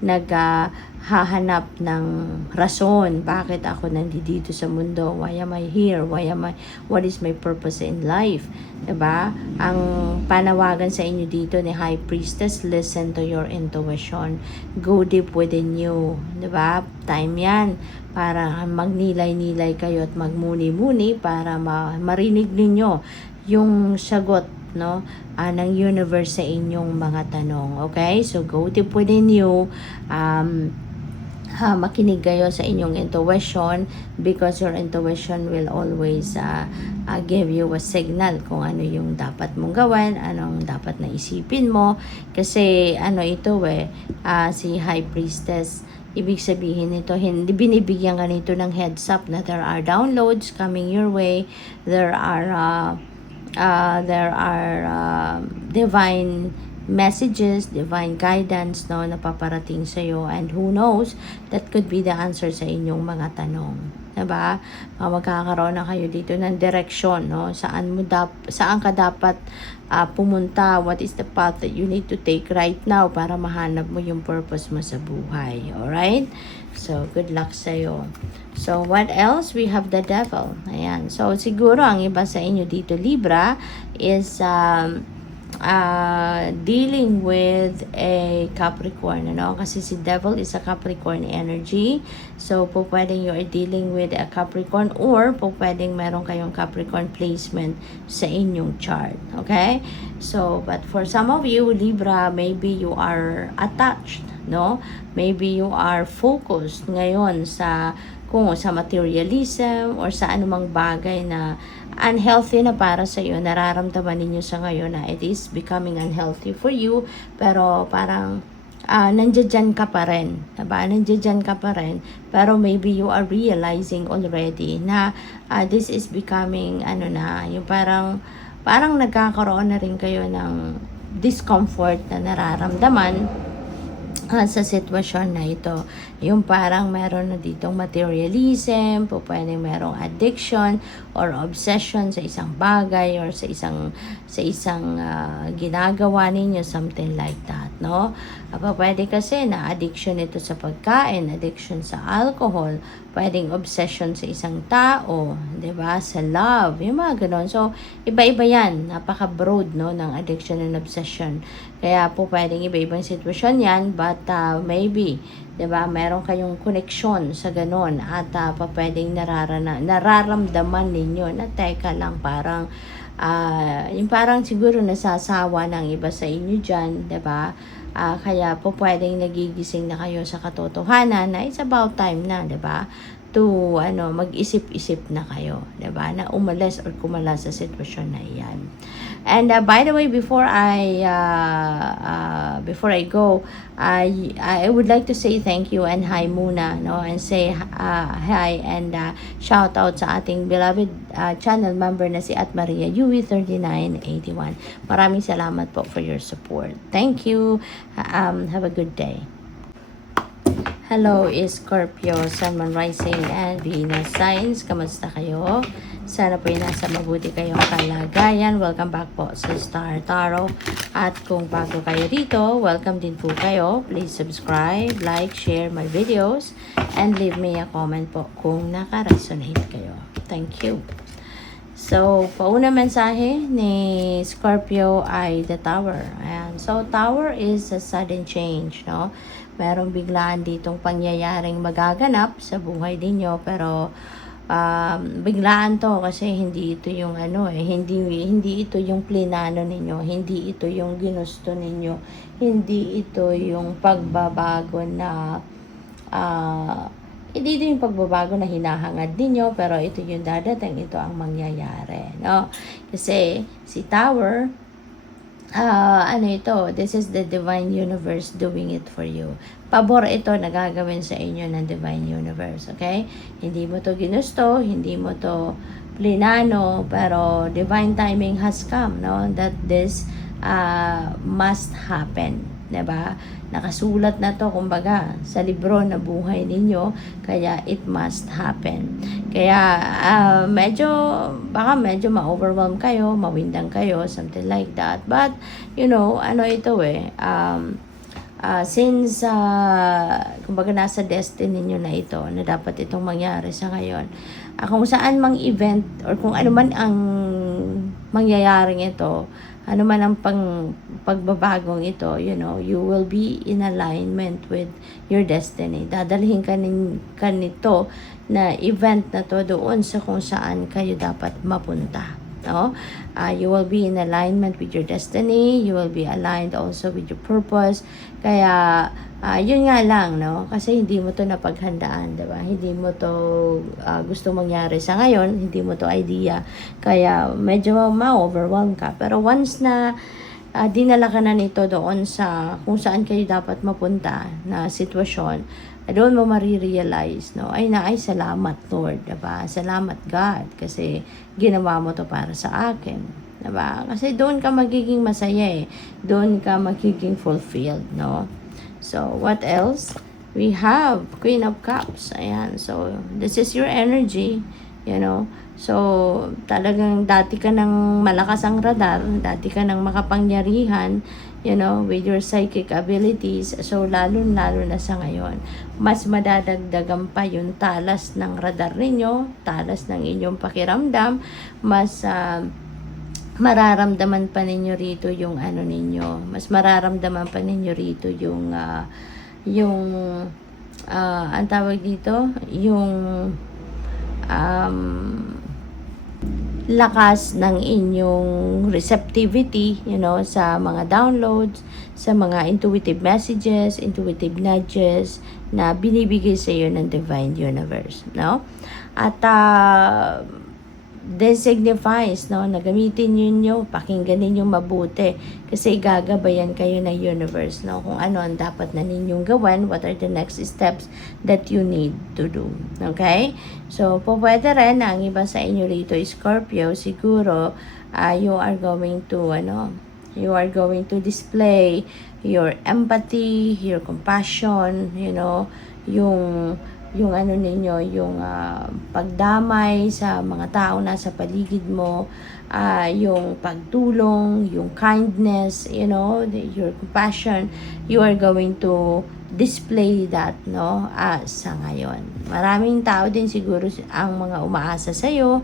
naghahanap ng rason bakit ako nandito sa mundo, why am I here, what is my purpose in life, diba? Ang panawagan sa inyo dito ni High Priestess, listen to your intuition, go deep within you, diba? Time yan para magnilay-nilay kayo at magmuni-muni para marinig ninyo yung sagot ng universe sa inyong mga tanong. Okay? So, go deep within you. Makinig kayo sa inyong intuition, because your intuition will always give you a signal kung ano yung dapat mong gawin, anong dapat na isipin mo. Kasi si High Priestess, ibig sabihin nito, hindi binibigyan ka nito ng heads up na there are downloads coming your way, there are divine messages, divine guidance, no, na paparating sa iyo, and who knows, that could be the answer sa inyong mga tanong. Diba? Magkakaroon na kayo dito ng direksyon, no? Saan ka dapat pumunta, what is the path that you need to take right now para mahanap mo yung purpose mo sa buhay. Alright? So, good luck sa'yo. So, what else? We have the devil. Ayan. So, siguro ang iba sa inyo dito, Libra, is dealing with a Capricorn, ano? Kasi si devil is a Capricorn energy. So, po pwedeng you are dealing with a Capricorn, or po pwedeng meron kayong Capricorn placement sa inyong chart. Okay? So, but for some of you, Libra, maybe you are attached, no? Maybe you are focused ngayon sa materialism or sa anumang bagay na unhealthy na para sa iyo, nararamdaman ninyo sa ngayon na it is becoming unhealthy for you, pero parang nandiyan ka pa rin, diba? Nandiyan ka pa rin, pero maybe you are realizing already na this is becoming yung parang nagkakaroon na rin kayo ng discomfort na nararamdaman sa sitwasyon na ito. Yung parang meron na ditong materialism, po pwedeng merong addiction or obsession sa isang bagay or sa isang ginagawa ninyo, something like that, no? Pwede kasi na addiction ito sa pagkain, addiction sa alcohol, pwedeng obsession sa isang tao, 'di ba? Sa love, yung mga ganun. So, iba-iba 'yan, napaka-broad, no, ng addiction and obsession. Kaya po pwedeng iba-ibang sitwasyon 'yan, but maybe, 'di ba, meron kayong connection sa ganun at pwedeng nararamdaman ninyo na teka lang, parang yung parang siguro nasasawa ng iba sa inyo diyan, 'di ba? Kaya po pwedeng nagigising na kayo sa katotohanan na it's about time na, 'di ba? To mag-isip-isip na kayo, 'di ba? Na umalis or kumalas sa sitwasyon na 'yan. And by the way, before I go, I would like to say thank you and hi muna, no, and say hi and shout out sa ating beloved channel member na si Maria Yui 3981. Maraming salamat po for your support. Thank you. Have a good day. Hello, Scorpio, Sun, Moon, Rising, and Venus signs. Kamusta kayo? Sana po nasa mabuti kayong kalagayan. Welcome back po sa Star Tarot. At kung bago kayo dito, welcome din po kayo. Please subscribe, like, share my videos, and leave me a comment po kung naka-resonate kayo. Thank you. So, pauna mensahe ni Scorpio ay the Tower. Ayan. So, Tower is a sudden change, no? Merong biglaan ditong pangyayaring magaganap sa buhay ninyo, pero biglaan to kasi hindi ito yung hindi ito yung plinano ninyo, hindi ito yung ginusto ninyo, hindi ito yung pagbabago na hindi ito yung pagbabago na hinahangad ninyo, pero ito yung dadating, ito ang mangyayari, no? Kasi si Tower, this is the divine universe doing it for you. Pabor ito na gagawin sa inyo ng divine universe, okay? Hindi mo to ginusto, hindi mo to plinano, pero divine timing has come, no? That this must happen, diba? Nakasulat na to, kumbaga, sa libro na buhay ninyo, kaya it must happen. Kaya, baka medyo ma-overwhelm kayo, mawindang kayo, something like that. But, since, kumbaga, nasa destiny nyo na ito, na dapat itong mangyari sa ngayon, kung saan mang event, or kung ano man ang mangyayaring ito, ano man ang pagbabagong ito, you will be in alignment with your destiny. Dadalhin ka nito na event na to doon sa kung saan kayo dapat mapunta. No? You will be in alignment with your destiny. You will be aligned also with your purpose. Kaya, yun nga lang, no? Kasi hindi mo to napaghandaan, diba? Hindi mo to gusto mangyari sa ngayon. Hindi mo to idea. Kaya, medyo ma-overwhelm ka. Pero once na dinala ka na nito doon sa kung saan kayo dapat mapunta na sitwasyon, doon mo marirealize, no? Ay salamat Lord, diba? Salamat God, kasi ginawa mo to para sa akin, Diba? Kasi doon ka magiging masaya eh. Doon ka magiging fulfilled, no? So, what else? We have Queen of Cups. Ayan. So, this is your energy, you know. So, talagang dati ka ng malakas ang radar, dati ka ng makapangyarihan, you know, with your psychic abilities. So, lalo-lalo na sa ngayon, mas madadagdagan pa yung talas ng radar ninyo, talas ng inyong pakiramdam, mas mararamdaman pa ninyo rito yung ano ninyo, mas mararamdaman pa ninyo rito yung ang tawag dito, yung lakas ng inyong receptivity, you know, sa mga downloads, sa mga intuitive messages, intuitive nudges na binibigay sa iyo ng Divine Universe, no? At this signifies, no, na gamitin nyo, pakinggan ninyo mabuti kasi gagabayan kayo ng universe, no, kung ano ang dapat na ninyong gawin, what are the next steps that you need to do. Okay? So, pwede rin na ang iba sa inyo rito, Scorpio, siguro you are going to display your empathy, your compassion, you know, yung ano ninyo, yung pagdamay sa mga tao na sa paligid mo, yung pagtulong, yung kindness, you know, your compassion, you are going to display that, no, sa ngayon. Maraming tao din siguro ang mga umaasa sa'yo,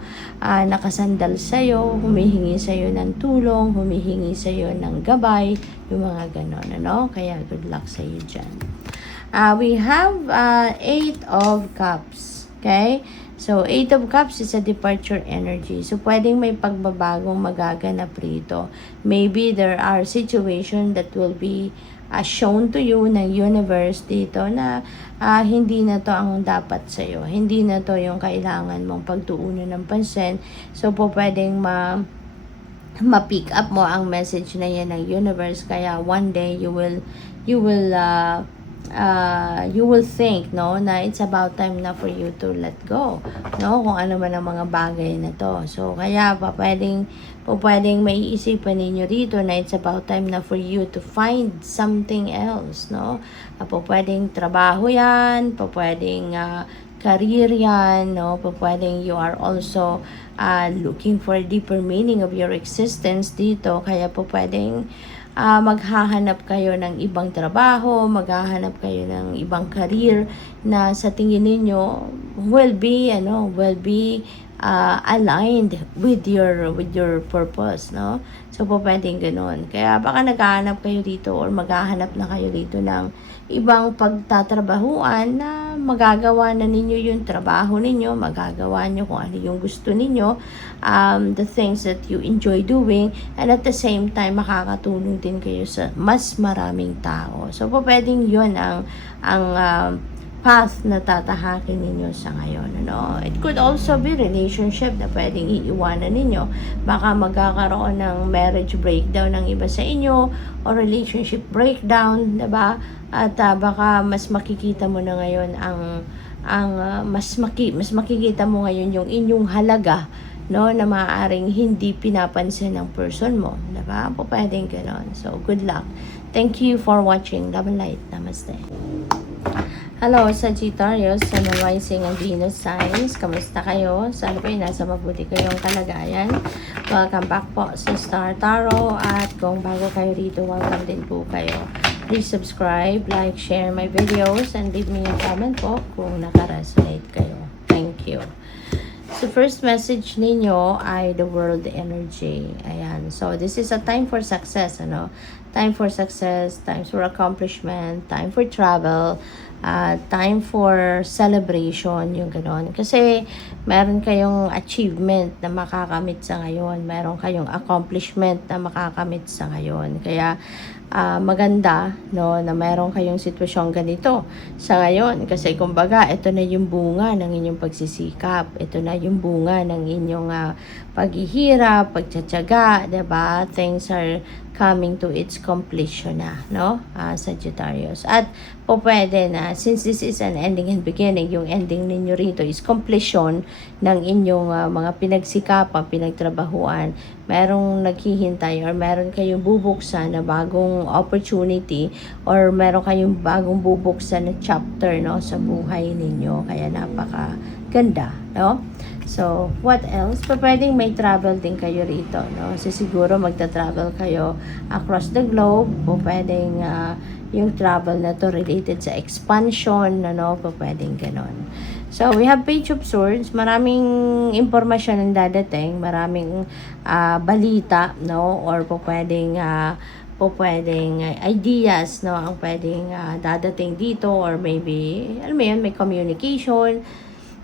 nakasandal sa'yo, humihingi sa'yo ng tulong, humihingi sa'yo ng gabay, yung mga ganon, ano? Kaya good luck sa'yo dyan. We have 8 of Cups. Okay? So, 8 of Cups is a departure energy. So, pwedeng may pagbabagong magaganap rito. Maybe there are situations that will be shown to you ng universe dito na hindi na to ang dapat sa'yo. Hindi na to yung kailangan mong pagtuunan ng pansin. So, pwedeng ma-pick up mo ang message na yan ng universe. Kaya one day you will think, no, na it's about time na for you to let go, no, kung ano man ang mga bagay na to. So, kaya pwedeng may isipan ninyo rito na it's about time na for you to find something else, no. Pwedeng trabaho yan, pwedeng career yan, no, pwedeng you are also looking for a deeper meaning of your existence dito. Kaya pwedeng maghahanap kayo ng ibang trabaho, maghahanap kayo ng ibang career na sa tingin ninyo will be aligned with your purpose, no? So pwedeng ganoon. Kaya baka naghahanap kayo dito or maghahanap na kayo dito ng ibang pagtatrabahuan na magagawa na ninyo yung trabaho ninyo, magagawa nyo kung ano yung gusto ninyo, the things that you enjoy doing, and at the same time makakatulong din kayo sa mas maraming tao. So pwedeng yun ang path na tatahakin ninyo sa ngayon, ano? It could also be relationship na pwedeng iiwanan ninyo. Baka magkakaroon ng marriage breakdown ng iba sa inyo or relationship breakdown, diba? At baka mas makikita mo na ngayon mas makikita mo ngayon yung inyong halaga, no, na maaaring hindi pinapansin ng person mo, diba? Pwedeng gano'n. So, good luck. Thank you for watching. Love and light. Namaste. Hello, Sagittarius, Sun, Rising and Venus signs. Kamusta kayo? Sana po nasa mabuti kayong kalagayan. Welcome back po sa Star Tarot. At kung bago kayo rito, welcome din po kayo. Please subscribe, like, share my videos, and leave me a comment po kung naka-resonate kayo. Thank you. So, first message ninyo ay the world energy. Ayan. So, this is a time for success, ano? Time for success, time for accomplishment, time for travel, time for celebration, yung gano'n. Kasi, meron kayong achievement na makakamit sa ngayon. Meron kayong accomplishment na makakamit sa ngayon. Kaya, maganda, no, na meron kayong sitwasyong ganito sa ngayon. Kasi, kumbaga, ito na yung bunga ng inyong pagsisikap. Ito na yung bunga ng inyong paghihirap, pagtsatsaga, diba? Things are coming to its completion na, no? Sagittarius. At po pwede na, since this is an ending and beginning, yung ending ninyo rito is completion ng inyong mga pinagsikapang, pinagtrabahuan. Merong naghihintay or meron kayong bubuksan na bagong opportunity or meron kayong bagong bubuksan na chapter, no, sa buhay ninyo. Kaya napaka ganda, no? So, what else? Pwedeng may travel din kayo rito, no? So, siguro magta-travel kayo across the globe. Pwedeng yung travel na to related sa expansion, ano? Pwedeng ganon. So, we have Page of Swords. Maraming impormasyon ang dadating. Maraming balita, no? Or pwedeng ideas, no? Ang pwedeng dadating dito or maybe, alam mo yun, may communication,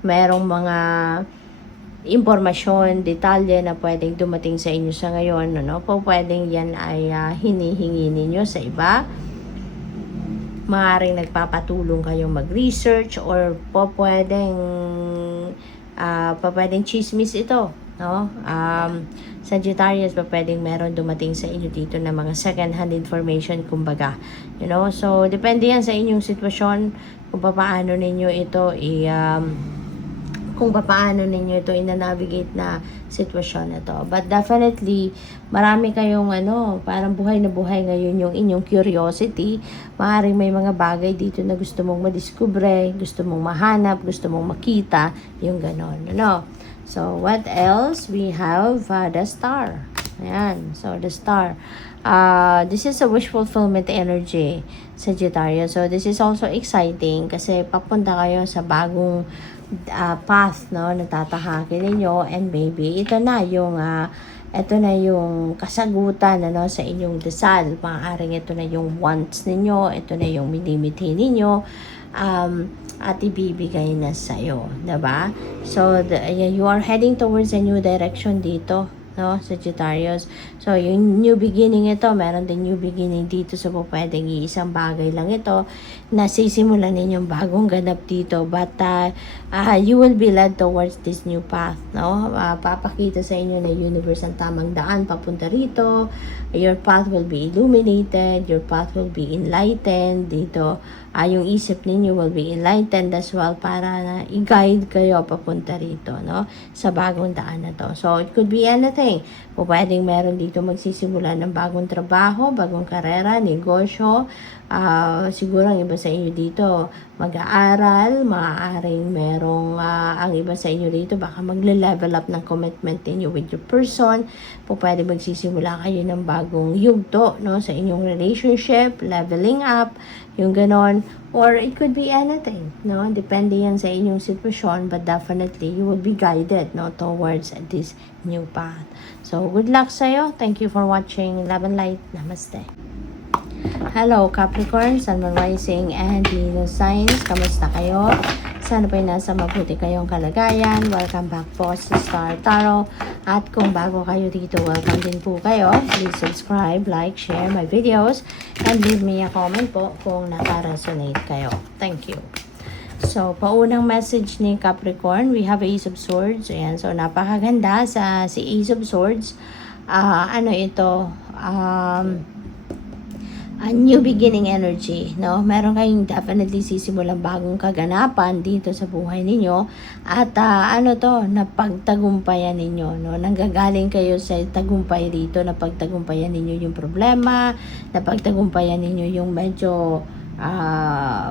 merong mga impormasyon, detalye na pwedeng dumating sa inyo sa ngayon, ano? Pwedeng yan ay hinihingi ninyo sa iba. Maaaring nagpapatulong kayong mag-research or pwedeng chismis ito, no? Sagittarius, pwedeng meron dumating sa inyo dito na mga second-hand information, kumbaga. You know? So, depende yan sa inyong sitwasyon kung paano ninyo ito kung paano ninyo ito ina-navigate na sitwasyon na to. But definitely, marami kayong parang buhay na buhay ngayon yung inyong curiosity. Maaaring may mga bagay dito na gusto mong madiskubre, gusto mong mahanap, gusto mong makita, yung ganon, ano. So, what else? We have the Star. Ayan. So, the Star. This is a wish fulfillment energy, Sagittarius. So, this is also exciting kasi papunta kayo sa bagong path, no, na tatahakin ninyo, and maybe ito na yung kasagutan, ano, sa inyong dasal. Maaaring ito na yung wants ninyo, ito na yung minimiti ninyo, at ibibigay na sa'yo, diba? So, you are heading towards a new direction dito, no, Sagittarius. So, yung new beginning ito, meron din new beginning dito. So, pwedeng iisang bagay lang ito na sisimulan ninyong bagong ganap dito. But, you will be led towards this new path, no? Papakita sa inyo na universe ang tamang daan papunta rito. Your path will be illuminated. Your path will be enlightened dito. Yung isip ninyo will be enlightened as well para na i-guide kayo papunta rito, no? Sa bagong daan na to. So, it could be anything. Pwedeng meron dito magsisimula ng bagong trabaho, bagong karera, negosyo. Siguro ang iba sa inyo dito mag-aaral, maaaring merong ang iba sa inyo dito baka magle-level up ng commitment ninyo with your person. Pwede magsisimula kayo ng bagong yugto, no, sa inyong relationship, leveling up, yung ganon. Or it could be anything, no? Depende yan sa inyong sitwasyon, but definitely you will be guided, no, towards this new path. So, good luck sa'yo. Thank you for watching. Love and light. Namaste. Hello, Capricorn, Sun, Moon, Rising, and Venus signs. Kamusta kayo? Sana po'y nasa mabuti kayong kalagayan. Welcome back po sa Star Tarot. At kung bago kayo dito, welcome din po kayo. Please subscribe, like, share my videos, and leave me a comment po kung naka-resonate kayo. Thank you. So, paunang message ni Capricorn, we have Ace of Swords. Ayan, so napakaganda sa si Ace of Swords. A new beginning energy, no? Meron kayong definitely sisimulang bagong kaganapan dito sa buhay ninyo at napagtagumpayan ninyo, no? Nanggagaling kayo sa tagumpay dito, napagtagumpayan ninyo yung problema, napagtagumpayan ninyo yung medyo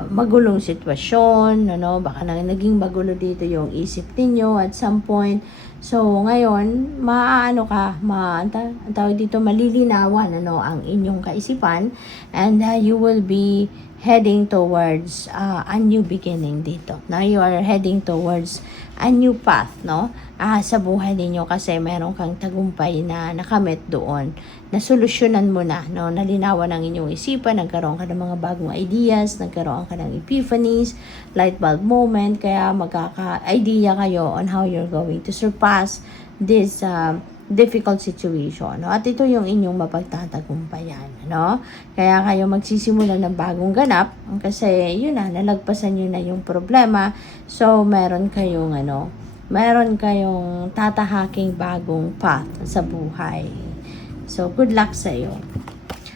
magulong sitwasyon, ano? Baka naging magulo dito yung isip ninyo at some point. So, ngayon, tawag dito, malilinawan, ang inyong kaisipan, and you will be heading towards a new beginning dito. Now, you are heading towards a new path, no? Sa buhay ninyo kasi meron kang tagumpay na nakamit doon. Nasolusyonan mo na, no? Nalinawan ang inyong isipan, nagkaroon ka ng mga bagong ideas, nagkaroon ka ng epiphanies, light bulb moment, kaya magkaka-idea kayo on how you're going to surpass this difficult situation, no? At ito yung inyong mapagtatagumpayan, no? Kaya kayo magsisimula ng bagong ganap kasi yun na, nalagpasan nyo na yung problema. So, meron kayong tatahaking bagong path sa buhay. So, good luck sa iyo.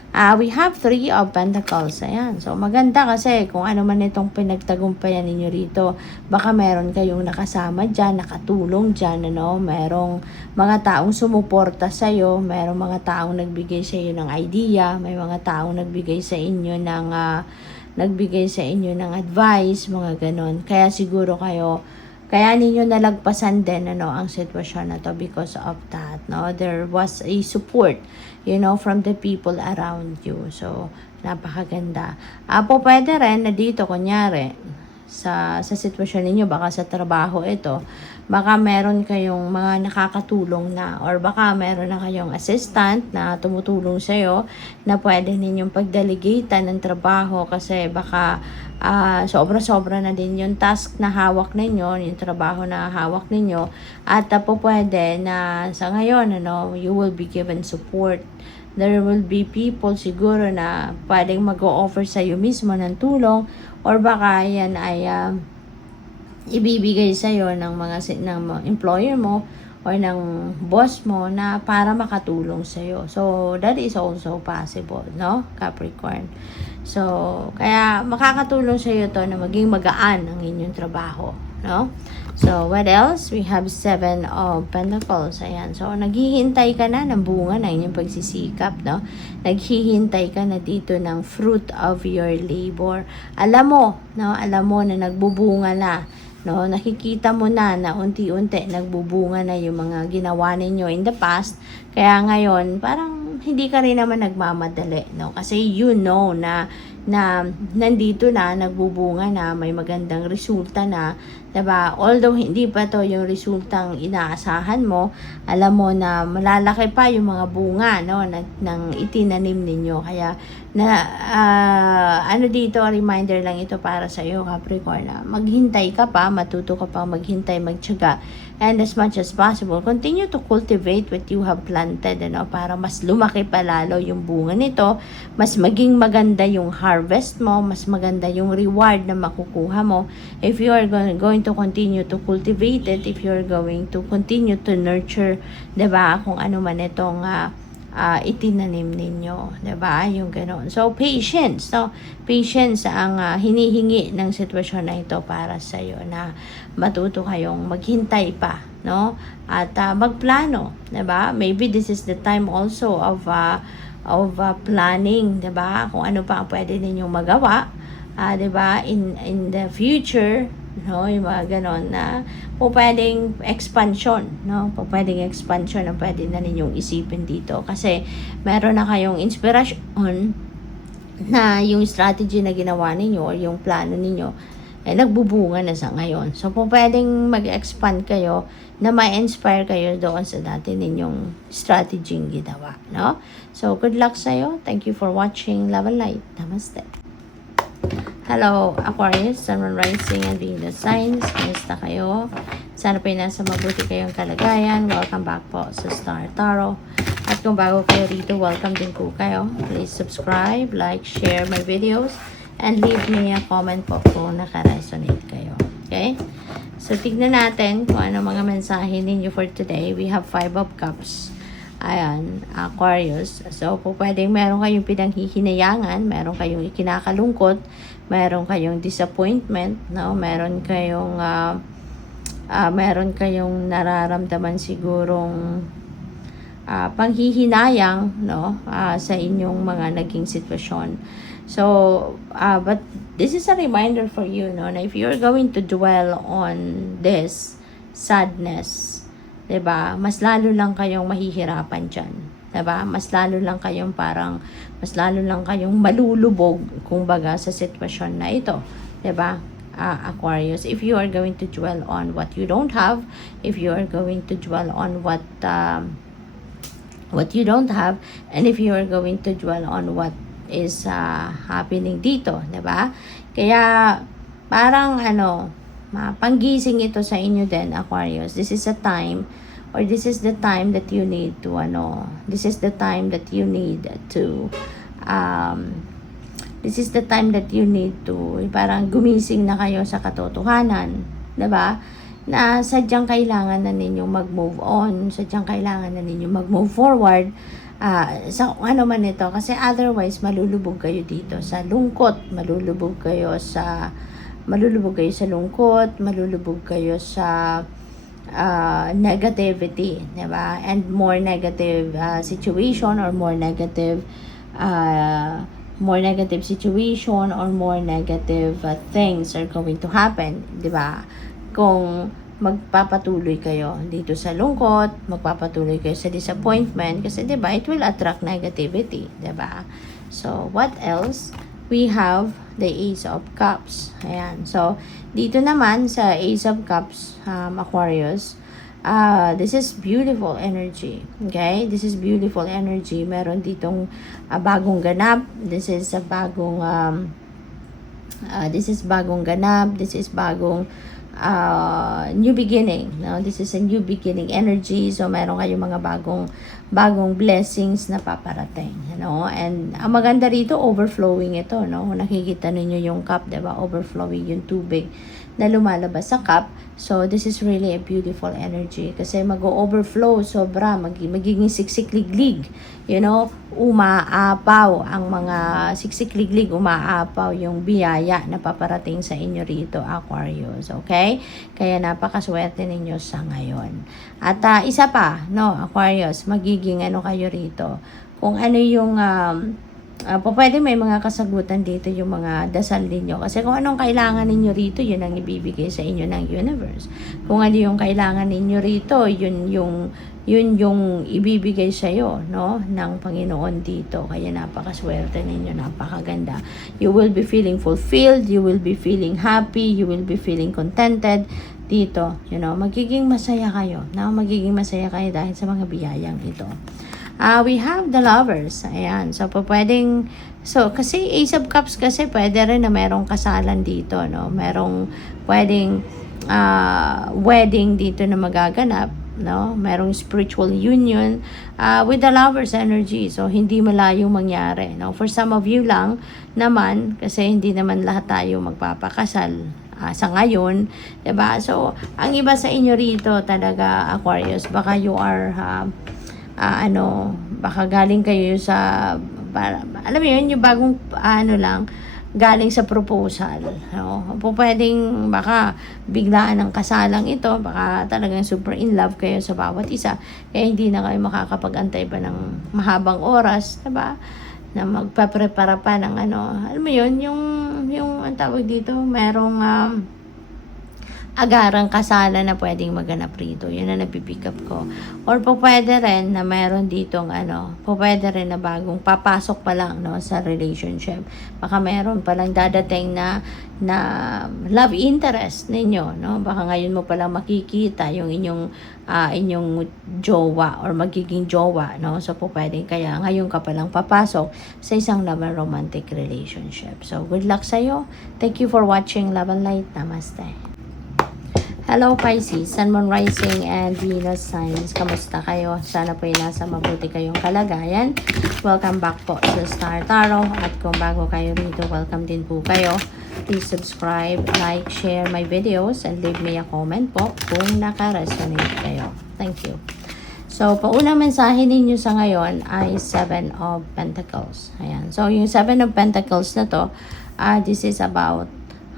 We have 3 of Pentacles. Ayan. So, maganda kasi kung ano man itong pinagtagumpayan ninyo rito. Baka meron kayong nakasama dyan, nakatulong dyan, ano? Merong mga taong sumuporta sa'yo. Merong mga taong nagbigay sa iyo ng idea. May mga taong nagbigay sa inyo ng advice, mga ganon. Kaya siguro kaya ninyo nalagpasan din ang sitwasyon na to because of that, no? There was a support, from the people around you. So, napakaganda. Pwede rin na dito, kunyari, sa sitwasyon ninyo, baka sa trabaho ito, baka meron kayong mga nakakatulong na, or baka meron na kayong assistant na tumutulong sa'yo na pwede ninyong pagdelegatean ng trabaho kasi baka sobra-sobra na din yung task na hawak ninyo, yung trabaho na hawak ninyo, at pwede na sa ngayon, you will be given support. There will be people siguro na pwedeng mag-o-offer sa iyo mismo ng tulong, or baka yan ay ibibigay sa iyo ng mga employer mo or ng boss mo na para makatulong sa iyo. So that is also possible, no, Capricorn? So kaya makakatulong sa iyo to na maging magaan ang inyong trabaho, no? So, what else? We have 7 of Pentacles. Ayan. So, naghihintay ka na ng bunga ng inyong pagsisikap, no? Naghihintay ka na dito ng fruit of your labor. Alam mo na nagbubunga na, no? Nakikita mo na unti-unti nagbubunga na yung mga ginawa ninyo in the past. Kaya ngayon, parang hindi ka rin naman nagmamadali, no? Kasi na nandito na, nagbubunga na, may magandang resulta na, diba? Although hindi pa to yung resultang inaasahan mo, alam mo na malalaki pa yung mga bunga, no, ng itinanim ninyo. Kaya dito, reminder lang ito para sa iyo, Capricorn, na maghintay ka pa, matuto ka pa maghintay, magtiyaga, and as much as possible, continue to cultivate what you have planted, para mas lumaki pa lalo yung bunga nito, mas maging maganda yung harvest mo, mas maganda yung reward na makukuha mo if you are going to continue to cultivate it, if you are going to continue to nurture, diba, kung ano man itong itinanim ninyo, diba, yung gano'n. So, patience, no? Patience ang hinihingi ng sitwasyon na ito para sa iyo, na matuto kayong maghintay pa, no? At magplano, diba? Maybe this is the time also of planning, diba? Kung ano pa ang pwede ninyong magawa, diba? In the future, no, yung mga ganon na pwedeng expansion, no? Pwedeng expansion na pwede na ninyong isipin dito kasi meron na kayong inspirasyon na yung strategy na ginawa ninyo or yung plano ninyo nagbubunga na sa ngayon. So, pwedeng mag-expand kayo na ma-inspire kayo doon sa dati ninyong strategy ginawa, no? So, good luck sa'yo. Thank you for watching. Love and light. Namaste. Hello, Aquarius, Sun, Moon, Rising, and Venus signs. Kamusta kayo? Sana po nasa mabuti kayong kalagayan. Welcome back po sa Star Tarot. At kung bago kayo rito, welcome din po kayo. Please subscribe, like, share my videos, and leave me a comment po kung naka-resonate kayo. Okay? So, tignan natin kung ano mga mensahe ninyo for today. We have 5 of Cups. Ayan, Aquarius. So, pwedeng meron kayong pinanghihinayangan, meron kayong ikinakalungkot, meron kayong disappointment, no? Meron kayong nararamdaman sigurong panghihinayang, no? Sa inyong mga naging sitwasyon. So, but this is a reminder for you, no? Na if you're going to dwell on this sadness, diba? Mas lalo lang kayong mahihirapan dyan. Diba? Mas lalo lang kayong malulubog, kumbaga, sa sitwasyon na ito. Diba? Aquarius, if you are going to dwell on what you don't have, if you are going to dwell on what you don't have, and if you are going to dwell on what is happening dito, diba? Kaya, parang panggising ito sa inyo din, Aquarius. This is the time that you need to parang gumising na kayo sa katotohanan, 'di ba? Na sadyang kailangan na ninyong mag-move on, sadyang kailangan na ninyong mag-move forward, sa kung ano man ito. Kasi otherwise, malulubog kayo dito sa lungkot, malulubog kayo sa lungkot, malulubog kayo sa negativity, diba? And more negative situation or more negative situation or more negative things are going to happen, diba? Kung magpapatuloy kayo dito sa lungkot, magpapatuloy kayo sa disappointment, kasi diba, it will attract negativity, diba? So, what else? We have the Ace of Cups. Ayan. So, dito naman sa Ace of Cups, Aquarius, this is beautiful energy. Okay? This is beautiful energy. Meron ditong bagong ganap. This is bagong ganap. This is bagong new beginning. No? This is a new beginning energy. So, meron kayong mga bagong blessings na paparating, you know. And ang maganda rito, overflowing ito, no. Nakikita ninyo yung cup, 'di ba? Overflowing yung tubig na lumalabas sa cup. So this is really a beautiful energy kasi mag-overflow, sobra, magiging siksik-liglig, you know. Umaapaw ang mga siksik-liglig, umaapaw yung biyaya na paparating sa inyo rito, Aquarius, okay? Kaya napakaswerte ninyo sa ngayon. At isa pa, no, Aquarius, magiging ano kayo rito, kung ano yung pwede may mga kasagutan dito yung mga dasal ninyo. Kasi kung anong kailangan ninyo rito, yun ang ibibigay sa inyo ng universe. Kung ano yung kailangan ninyo rito, yun yung ibibigay sa iyo, no, ng Panginoon dito. Kaya napakaswerte ninyo, napakaganda. You will be feeling fulfilled, you will be feeling happy, you will be feeling contented dito, you know. Magiging masaya kayo, no? Magiging masaya kayo dahil sa mga biyayang ito. We have the Lovers. Ayan. So, kasi Ace of Cups kasi pwede rin na merong kasalan dito, no? Merong pwedeng wedding dito na magaganap, no? Merong spiritual union with the Lovers energy. So, hindi malayong mangyari, no? For some of you lang naman, kasi hindi naman lahat tayo magpapakasal sa ngayon, 'di ba? So, ang iba sa inyo rito talaga, Aquarius, baka you are baka galing kayo sa, alam mo yun, yung bagong, galing sa proposal, no? Pwedeng, baka, biglaan ng kasalang ito, baka talagang super in love kayo sa bawat isa, kaya hindi na kayo makakapag-antay pa ng mahabang oras, diba? Na magpaprepara pa ng alam mo yun, yung ang tawag dito, merong, agarang kasalan na pwedeng maganap rito. Yun na napipick up ko. Or pwede rin na meron ditong pwede rin na bagong papasok pa lang, no, sa relationship. Baka meron pa lang dadating na love interest ninyo, no? Baka ngayon mo pa lang makikita yung inyong jowa or magiging jowa, no? So pwede kaya ngayon ka pa lang papasok sa isang love and romantic relationship. So good luck sa'yo. Thank you for watching Love and Light. Namaste. Hello Pisces, Sun, Moon, Rising, and Venus signs. Kamusta kayo? Sana po nasa mabuti kayong kalagayan. Welcome back po sa Star Tarot. At kung bago kayo rito, welcome din po kayo. Please subscribe, like, share my videos, and leave me a comment po kung naka-resonate kayo. Thank you. So, paunang mensahe ninyo sa ngayon ay 7 of Pentacles. Ayan. So, yung 7 of Pentacles na to, this is about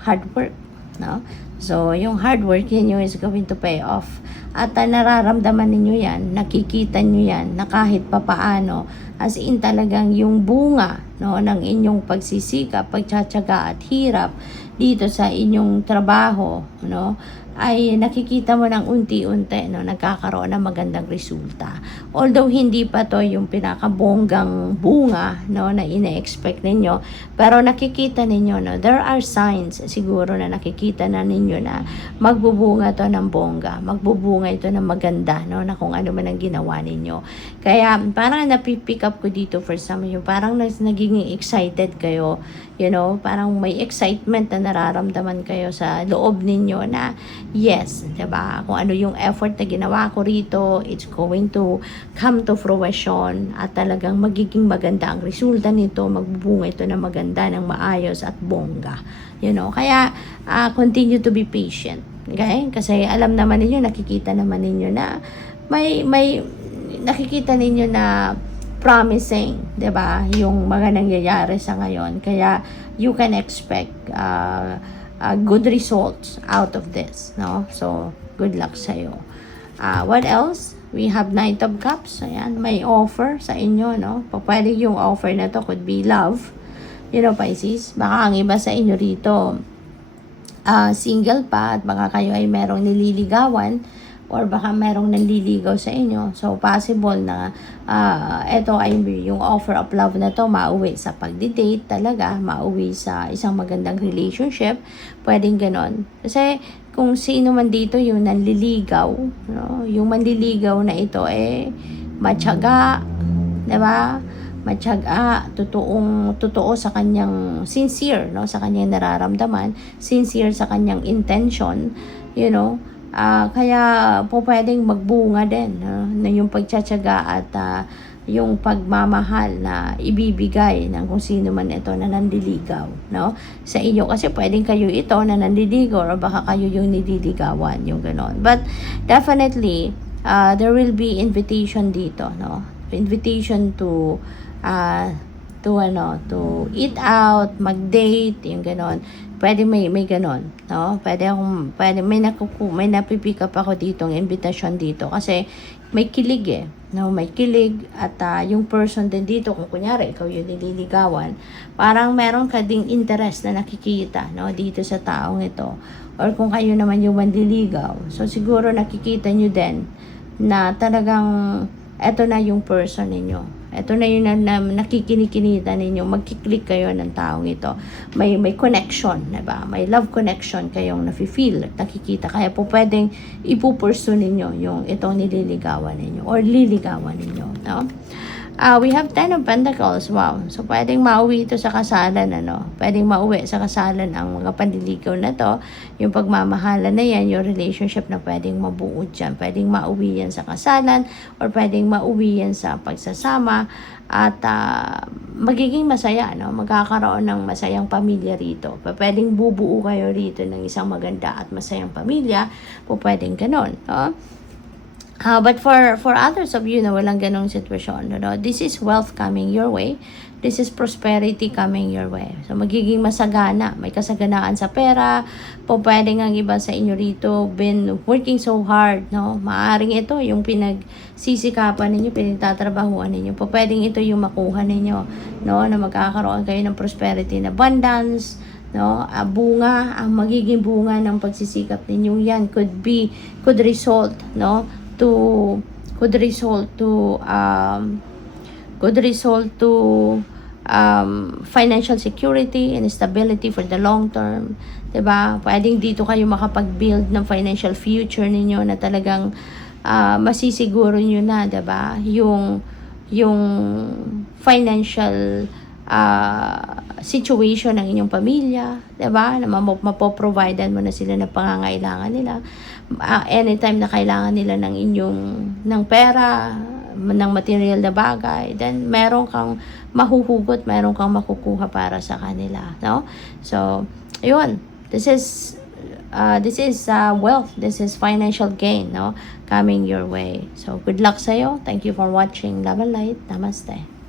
hard work, no? So, yung hard work ninyo is going to pay off. At nararamdaman ninyo yan, nakikita nyo yan, na kahit papaano, as in talagang yung bunga, no, ng inyong pagsisikap, pagtsatsaga at hirap dito sa inyong trabaho, no, ay nakikita mo ng unti-unti, no, nagkakaroon ng magandang resulta. Although hindi pa to yung pinakabonggang bunga, no, na ina-expect ninyo, pero nakikita ninyo, no, there are signs siguro na nakikita na ninyo na magbubunga to ng bongga, magbubunga ito ng maganda, no, na kung ano man ang ginawa ninyo. Kaya parang napipick up ko dito for some of you, parang naging excited kayo, you know, parang may excitement na nararamdaman kayo sa loob ninyo na yes, diba? Kung ano yung effort na ginawa ko rito, it's going to come to fruition at talagang magiging maganda ang resulta nito, magbubunga ito na maganda, ng maayos at bongga. You know, kaya continue to be patient. Okay? Kasi alam naman ninyo, nakikita naman ninyo na may nakikita ninyo na promising, 'di ba? Yung mga nangyayari sa ngayon. Kaya you can expect good results out of this, no? So, good luck sa iyo. What else? We have Knight of Cups. Ayan, may offer sa inyo, no? Pwede yung offer na to could be love. You know, Pisces, baka ang iba sa inyo rito single pa at baka kayo ay merong nililigawan or baka merong nanliligaw sa inyo. So, possible na ito ay yung offer of love na to mauwi sa pagdi-date talaga, mauwi sa isang magandang relationship. Pwedeng ganon. Kasi kung sino man dito yung nanliligaw, no? Yung manliligaw na ito matyaga, 'di ba? Matyaga, totoo sa kanyang sincere, no? Sa kanyang nararamdaman, sincere sa kanyang intention, you know. Kaya po pwedeng magbunga din, no? Na yung pagtsatsaga at yung pagmamahal na ibibigay ng kung sino man ito na nandiligaw, no? Sa inyo kasi pwedeng kayo ito na nandiligaw or baka kayo yung nililigawan, yung ganon. But definitely there will be invitation dito, no? Invitation to eat out, mag-date, yung ganon. Pwede may ganon, no? Pwede may napipick up ako dito ng invitation dito kasi may kilig no? May kilig at yung person din dito, kung kunyari ikaw yung nililigawan, parang meron ka ding interest na nakikita, no? Dito sa taong ito. Or kung kayo naman yung manliligaw, so siguro nakikita nyo din na talagang eto na yung person ninyo. Ito na yung nakikinikinita ninyo, magkiklik kayo ng taong ito. May connection, diba? May love connection kayong nafe-feel, nakikita. Kaya po pwedeng ipupursu ninyo yung itong nililigawan ninyo or liligawan ninyo, no? We have 10 of Pentacles. Wow. So, pwedeng mauwi ito sa kasalan, ano? Pwedeng mauwi sa kasalan ang mga panliligaw na to. Yung pagmamahalan na yan, yung relationship na pwedeng mabuo dyan. Pwedeng mauwi yan sa kasalan or pwedeng mauwi yan sa pagsasama at magiging masaya, no? Magkakaroon ng masayang pamilya rito. Pwedeng bubuo kayo rito ng isang maganda at masayang pamilya. Pwedeng ganon, no? But for others of you na walang ganong sitwasyon, no? This is wealth coming your way. This is prosperity coming your way. So, magiging masagana. May kasaganaan sa pera. Pwede nga iba sa inyo rito been working so hard, no? Maaring ito yung pinagsisikapan ninyo, pinagtatrabahuan ninyo. Pwedeng ito yung makuha ninyo, no? Na magkakaroon kayo ng prosperity and abundance, no? Bunga, ang magiging bunga ng pagsisikap ninyo yan could result, no? Could result to financial security and stability for the long term, 'di ba? Pwedeng dito kayo makapag-build ng financial future ninyo na talagang masisiguro niyo na, 'di ba? Yung financial situation ng inyong pamilya, 'di ba? Na mapoprovidean mo na sila ng pangangailangan nila. Anytime na kailangan nila ng pera, ng material na bagay, then meron kang mahuhugot, meron kang makukuha para sa kanila, no? So, yun. This is wealth. This is financial gain, no? Coming your way. So, good luck sa'yo. Thank you for watching. Love and light. Namaste.